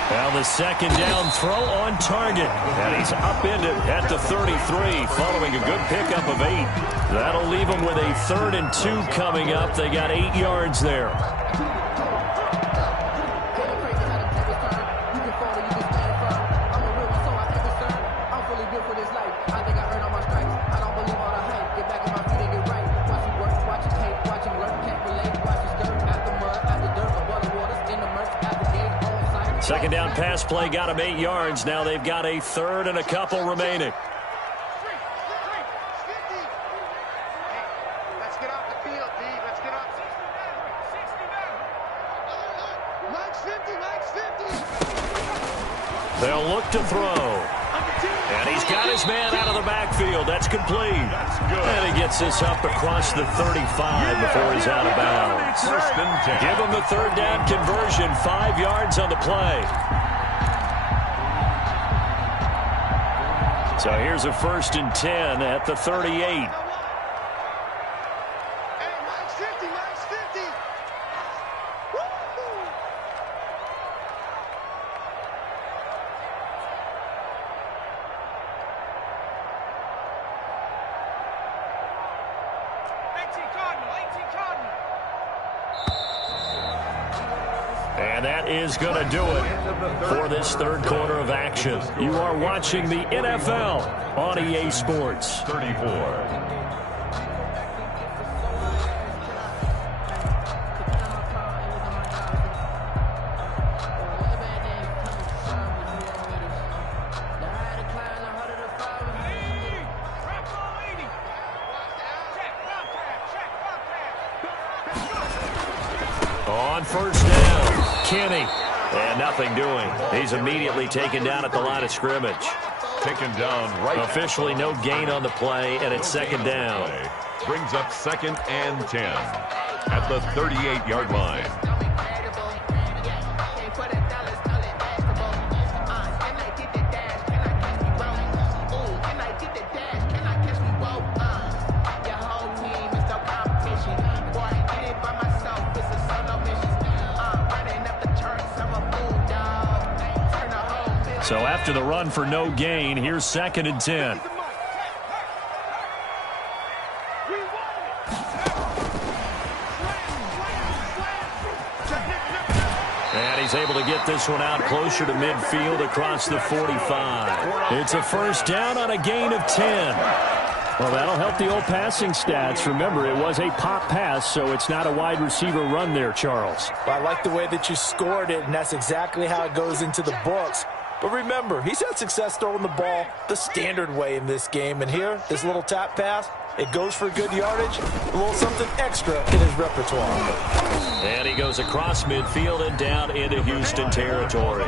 Well, the second down throw on target. And he's upended at the 33 following a good pickup of 8. That'll leave him with a 3rd and 2 coming up. They got 8 yards there. Second down pass play got him 8 yards. Now they've got a 3rd and a couple remaining. Let's get off the field, D. Let's get off. Max 50. They'll look to throw. And he's got his man out of the backfield. That's complete. That's good. And he gets this up across the 35 before he's out of bounds. First and 10. Give him the 3rd down conversion. 5 yards on the play. So here's a 1st and 10 at the 38. And that is going to do it for this 3rd quarter of action. You are watching the NFL on EA Sports. 34. On 1st down, Kenny. And nothing doing. He's immediately taken down at the line of scrimmage. Taken down right. Officially no gain on the play, and it's 2nd down. Brings up 2nd and 10 at the 38-yard line. So after the run for no gain, here's 2nd and 10. And he's able to get this one out closer to midfield across the 45. It's a 1st down on a gain of 10. Well, that'll help the old passing stats. Remember, it was a pop pass, so it's not a wide receiver run there, Charles. I like the way that you scored it, and that's exactly how it goes into the books. But remember, he's had success throwing the ball the standard way in this game. And here, this little tap pass, it goes for good yardage, a little something extra in his repertoire. And he goes across midfield and down into Houston territory.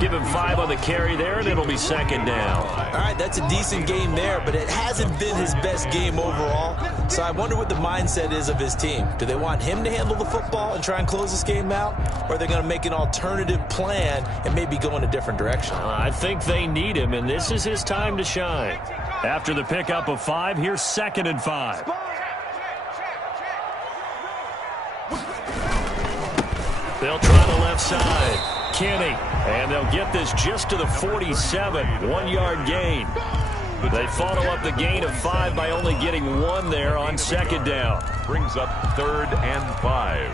Give him 5 on the carry there, and it'll be 2nd down. All right, that's a decent game there, but it hasn't been his best game overall. So I wonder what the mindset is of his team. Do they want him to handle the football and try and close this game out? Or are they going to make an alternative plan and maybe go in a different direction? I think they need him, and this is his time to shine. After the pickup of 5, here's 2nd and 5. They'll try the left side. Kenny, and they'll get this just to the 47, 1-yard gain. They follow up the gain of 5 by only getting 1 there on 2nd down. Brings up 3rd and 5.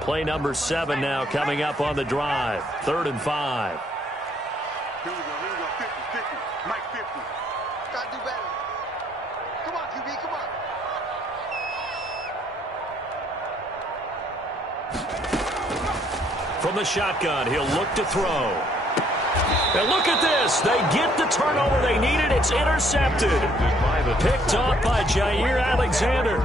Play number 7 now coming up on the drive. 3rd and 5. Here we go, 50, 50, Mike 50. Gotta do better. Come on, QB, come on. From the shotgun, he'll look to throw. And look at this. They get the turnover they needed. It's intercepted. Picked off by Jair Alexander.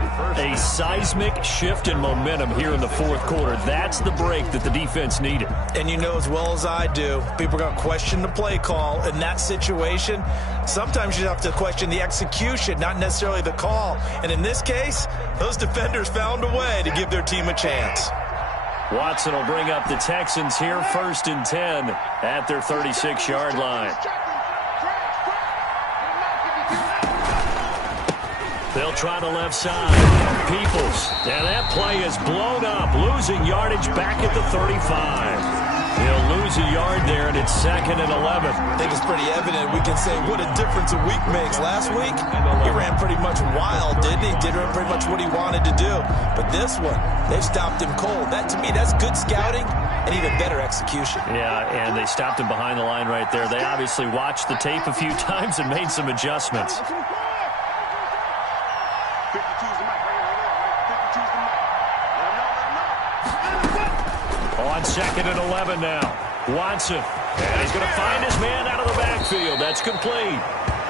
A seismic shift in momentum here in the fourth quarter. That's the break that the defense needed. And you know as well as I do, people are going to question the play call in that situation. Sometimes you have to question the execution, not necessarily the call. And in this case, those defenders found a way to give their team a chance. Watson will bring up the Texans here, 1st and 10 at their 36-yard line. They'll try the left side. Peoples. And that play is blown up, losing yardage back at the 35. He'll lose a yard there, and it's 2nd and 11. I think it's pretty evident. We can say what a difference a week makes. Last week, he ran pretty much wild, didn't he? Did pretty much what he wanted to do. But this one, they've stopped him cold. That, to me, that's good scouting and even better execution. Yeah, and they stopped him behind the line right there. They obviously watched the tape a few times and made some adjustments. On 2nd and 11 now. Watson. And he's going to find his man out of the backfield. That's complete.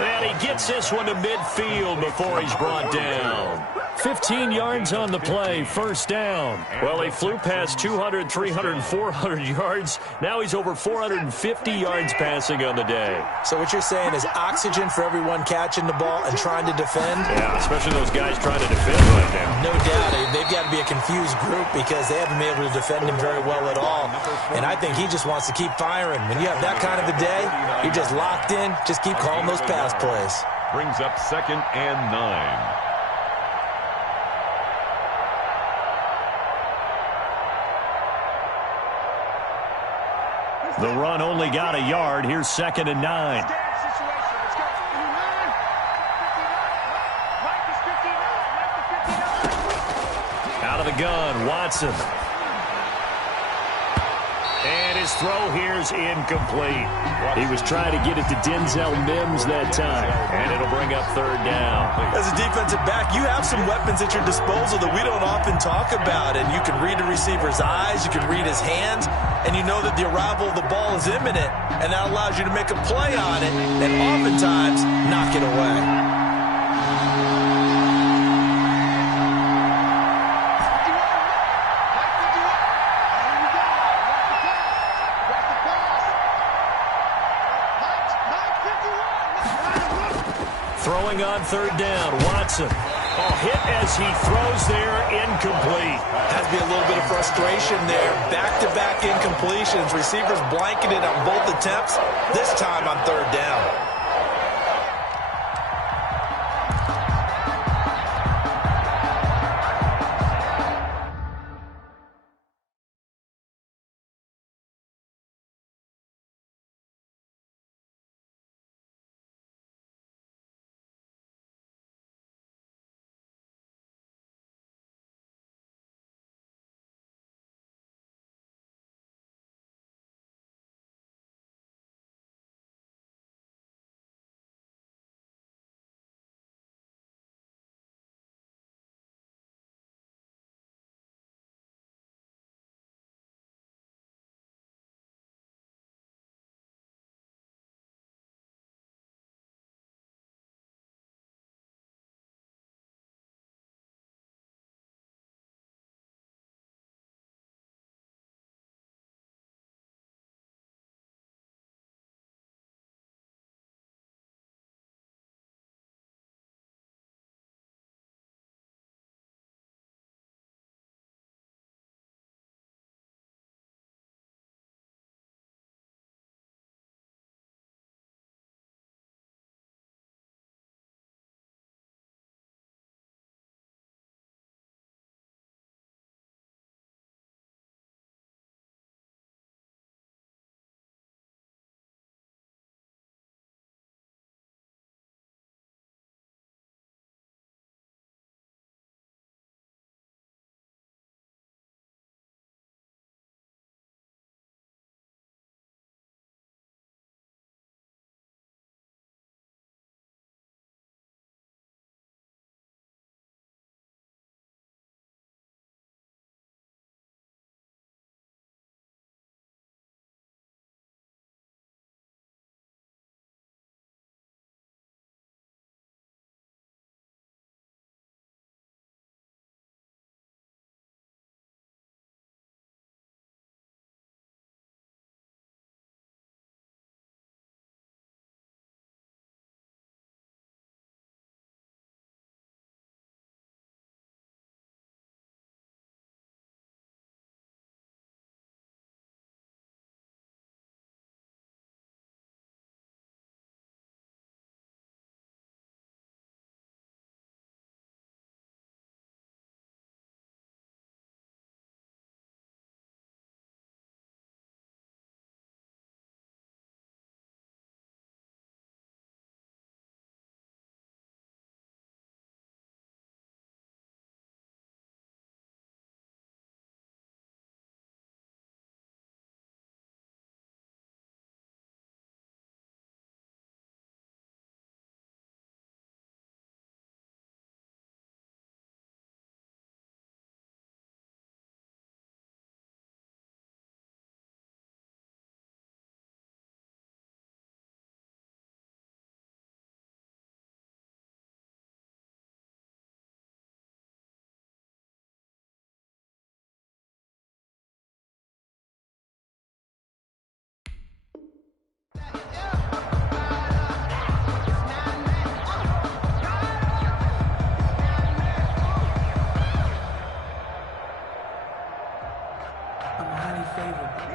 And he gets this one to midfield before he's brought down. 15 yards on the play, 1st down. Well, he flew past 200, 300, 400 yards. Now he's over 450 yards passing on the day. So what you're saying is oxygen for everyone catching the ball and trying to defend? Yeah, especially those guys trying to defend right now. No doubt. They've got to be a confused group because they haven't been able to defend him very well at all. And I think he just wants to keep firing. When you have that kind of a day, you're just locked in. Just keep calling those pass plays. Brings up 2nd and 9. The run only got a yard. Here's 2nd and 9. Out of the gun, Watson. And his throw here's incomplete. He was trying to get it to Denzel Mims that time. And it'll bring up 3rd down. As a defensive back, you have some weapons at your disposal that we don't often talk about. And you can read the receiver's eyes, you can read his hands, and you know that the arrival of the ball is imminent. And that allows you to make a play on it and oftentimes knock it away. Throwing on 3rd down, Watson. Oh, hit as he throws there, incomplete. Has to be a little bit of frustration there. Back-to-back incompletions. Receivers blanketed on both attempts, this time on 3rd down.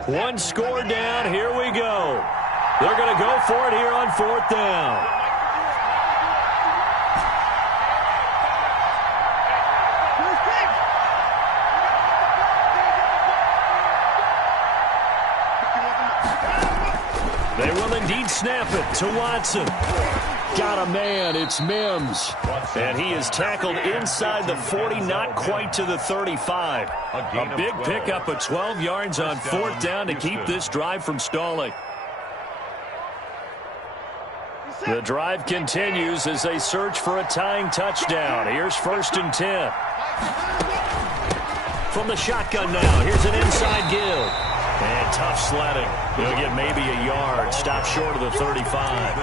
One score down. Here we go. They're going to go for it here on 4th down. They will indeed snap it to Watson. Got a man. It's Mims. And he is tackled inside the 40, not quite to the 35. A big pickup of 12 yards on 4th down to keep this drive from stalling. The drive continues as they search for a tying touchdown. Here's 1st and 10. From the shotgun now, here's an inside give. And tough sledding. He'll get maybe a yard. Stop short of the 35.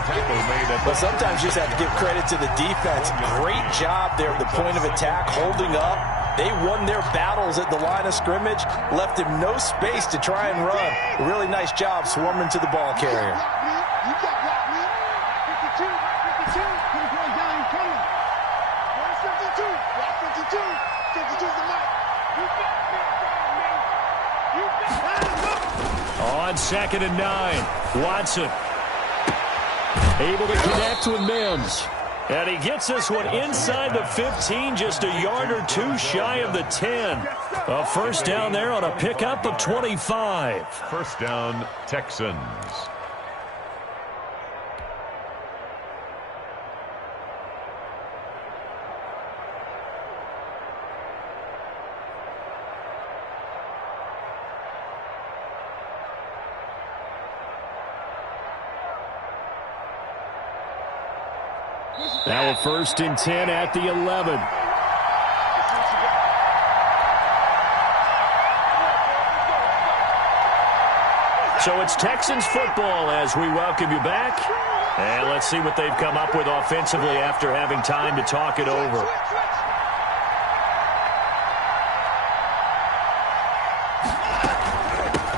But sometimes you just have to give credit to the defense. Great job there at the point of attack, holding up. They won their battles at the line of scrimmage, left him no space to try and run. A really nice job swarming to the ball carrier. On 2nd and 9, Watson able to connect with Mims. And he gets this one inside the 15, just a yard or two shy of the 10. A 1st down there on a pickup of 25. 1st down, Texans. Now a 1st and 10 at the 11. So it's Texans football as we welcome you back. And let's see what they've come up with offensively after having time to talk it over.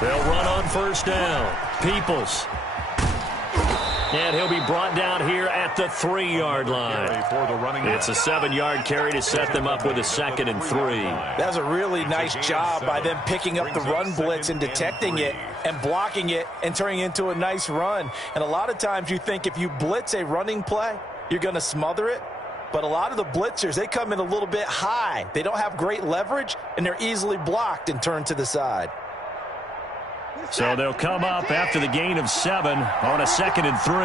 They'll run on 1st down. Peoples. And he'll be brought down here at the 3-yard line. It's a 7-yard carry to set them up with a 2nd and 3. That was a really nice job by them picking up the run blitz and detecting it and blocking it and turning it into a nice run. And a lot of times you think if you blitz a running play, you're going to smother it. But a lot of the blitzers, they come in a little bit high. They don't have great leverage, and they're easily blocked and turned to the side. So they'll come up after the gain of 7 on a 2nd and 3.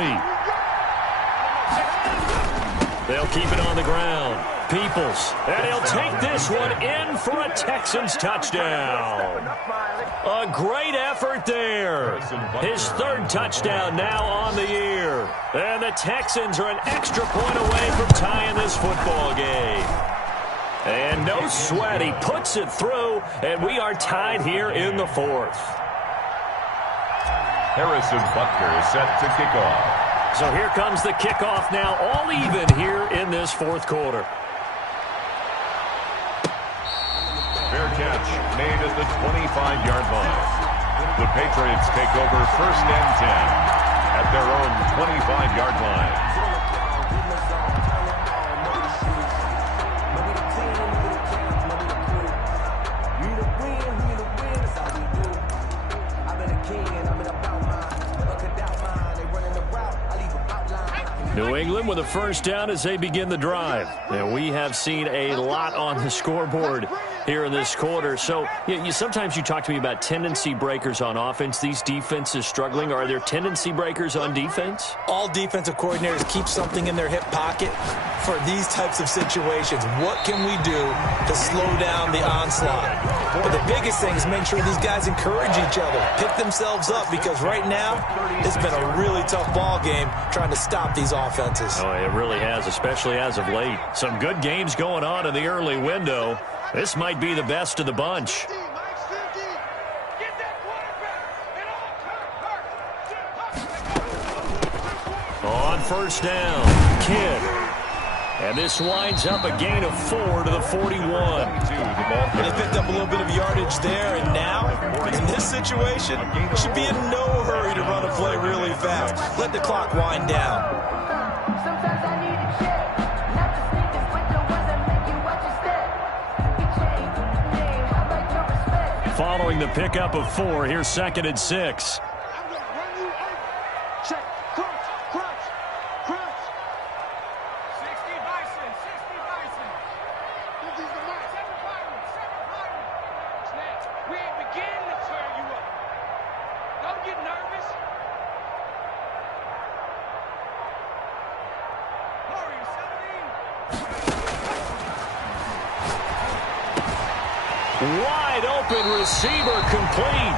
They'll keep it on the ground. Peoples. And he'll take this one in for a Texans touchdown. A great effort there. His 3rd touchdown now on the year. And the Texans are an extra point away from tying this football game. And no sweat. He puts it through, and we are tied here in the 4th. Harrison Butker is set to kick off. So here comes the kickoff now, all even here in this 4th quarter. Fair catch made at the 25-yard line. The Patriots take over 1st and 10 at their own 25-yard line. New England with a 1st down as they begin the drive. And we have seen a lot on the scoreboard here in this quarter. So sometimes you talk to me about tendency breakers on offense. These defenses struggling. Are there tendency breakers on defense? All defensive coordinators keep something in their hip pocket for these types of situations. What can we do to slow down the onslaught? But the biggest thing is make sure these guys encourage each other, pick themselves up, because right now it's been a really tough ball game trying to stop these offenses. Oh, it really has, especially as of late. Some good games going on in the early window. This might be the best of the bunch. On 1st down, Kidd. And this winds up a gain of 4 to the 41. They picked up a little bit of yardage there, and now, in this situation, should be in no hurry to run a play really fast. Let the clock wind down. following the pickup of 4. Here's 2nd and 6. Check. Crunch. 60 Bison. 50's the mark. 7 Snap. We ain't beginning to tear you up. Don't get nervous. Warrior 17. Wide open receiver complete.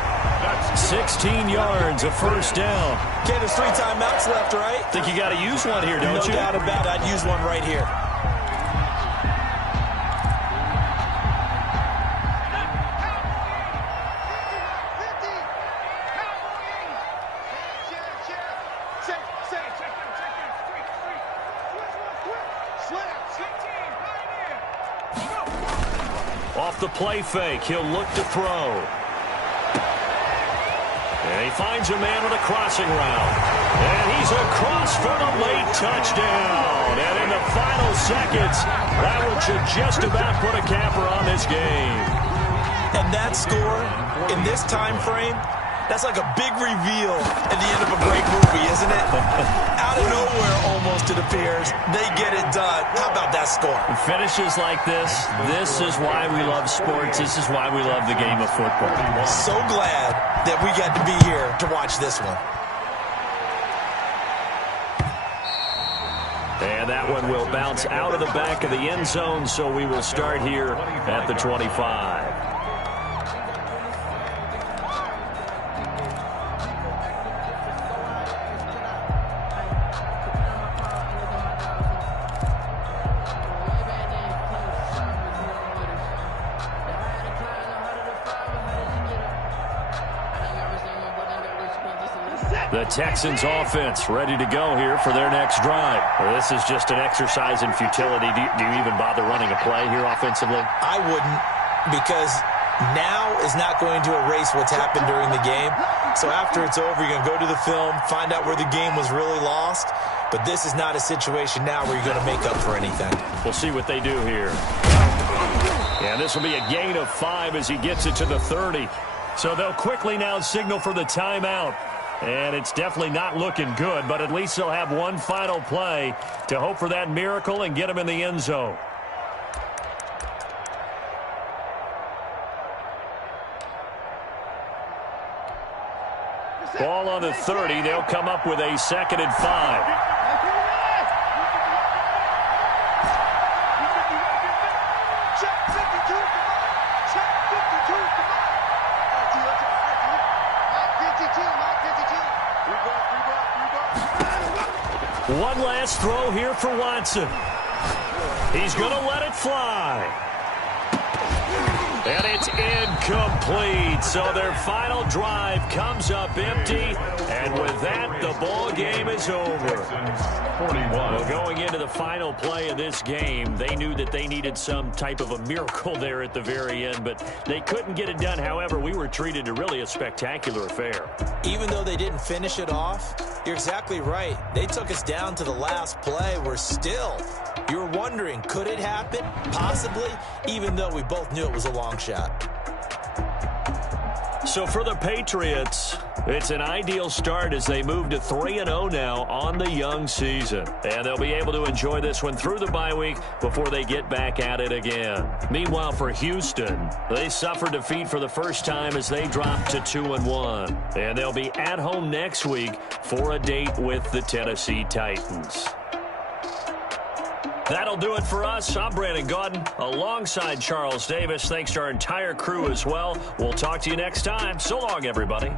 16 yards, a first down. Okay, there's 3 timeouts left, right? Think you got to use one here, don't you? No doubt about it. I'd use one right here. Off the play fake, he'll look to throw. And he finds a man with a crossing route. And he's across for the late touchdown. And in the final seconds, that one should just about put a capper on this game. And that score, in this time frame, that's like a big reveal at the end of a great movie, isn't it? Out of nowhere, almost, it appears. They get it done. How about that score? Finishes like this is why we love sports. This is why we love the game of football. So glad that we got to be here to watch this one. And that one will bounce out of the back of the end zone, so we will start here at the 25. The Texans offense ready to go here for their next drive. This is just an exercise in futility. Do you even bother running a play here offensively? I wouldn't, because now is not going to erase what's happened during the game. So after it's over, you're going to go to the film, find out where the game was really lost. But this is not a situation now where you're going to make up for anything. We'll see what they do here. And this will be a gain of 5 as he gets it to the 30. So they'll quickly now signal for the timeout. And it's definitely not looking good, but at least they'll have one final play to hope for that miracle and get them in the end zone. Ball on the 30. They'll come up with a 2nd and 5. One last throw here for Watson. He's going to let it fly. And it's incomplete. So their final drive comes up empty. And with that, the ball game is over. 41. Well, going into the final play of this game, they knew that they needed some type of a miracle there at the very end, but they couldn't get it done. However, we were treated to really a spectacular affair. Even though they didn't finish it off, you're exactly right. They took us down to the last play. You were wondering, could it happen? Possibly, even though we both knew it was a long shot. So for the Patriots, it's an ideal start as they move to 3-0 now on the young season. And they'll be able to enjoy this one through the bye week before they get back at it again. Meanwhile, for Houston, they suffered defeat for the first time as they dropped to 2-1. And they'll be at home next week for a date with the Tennessee Titans. That'll do it for us. I'm Brandon Gaudin alongside Charles Davis. Thanks to our entire crew as well. We'll talk to you next time. So long, everybody.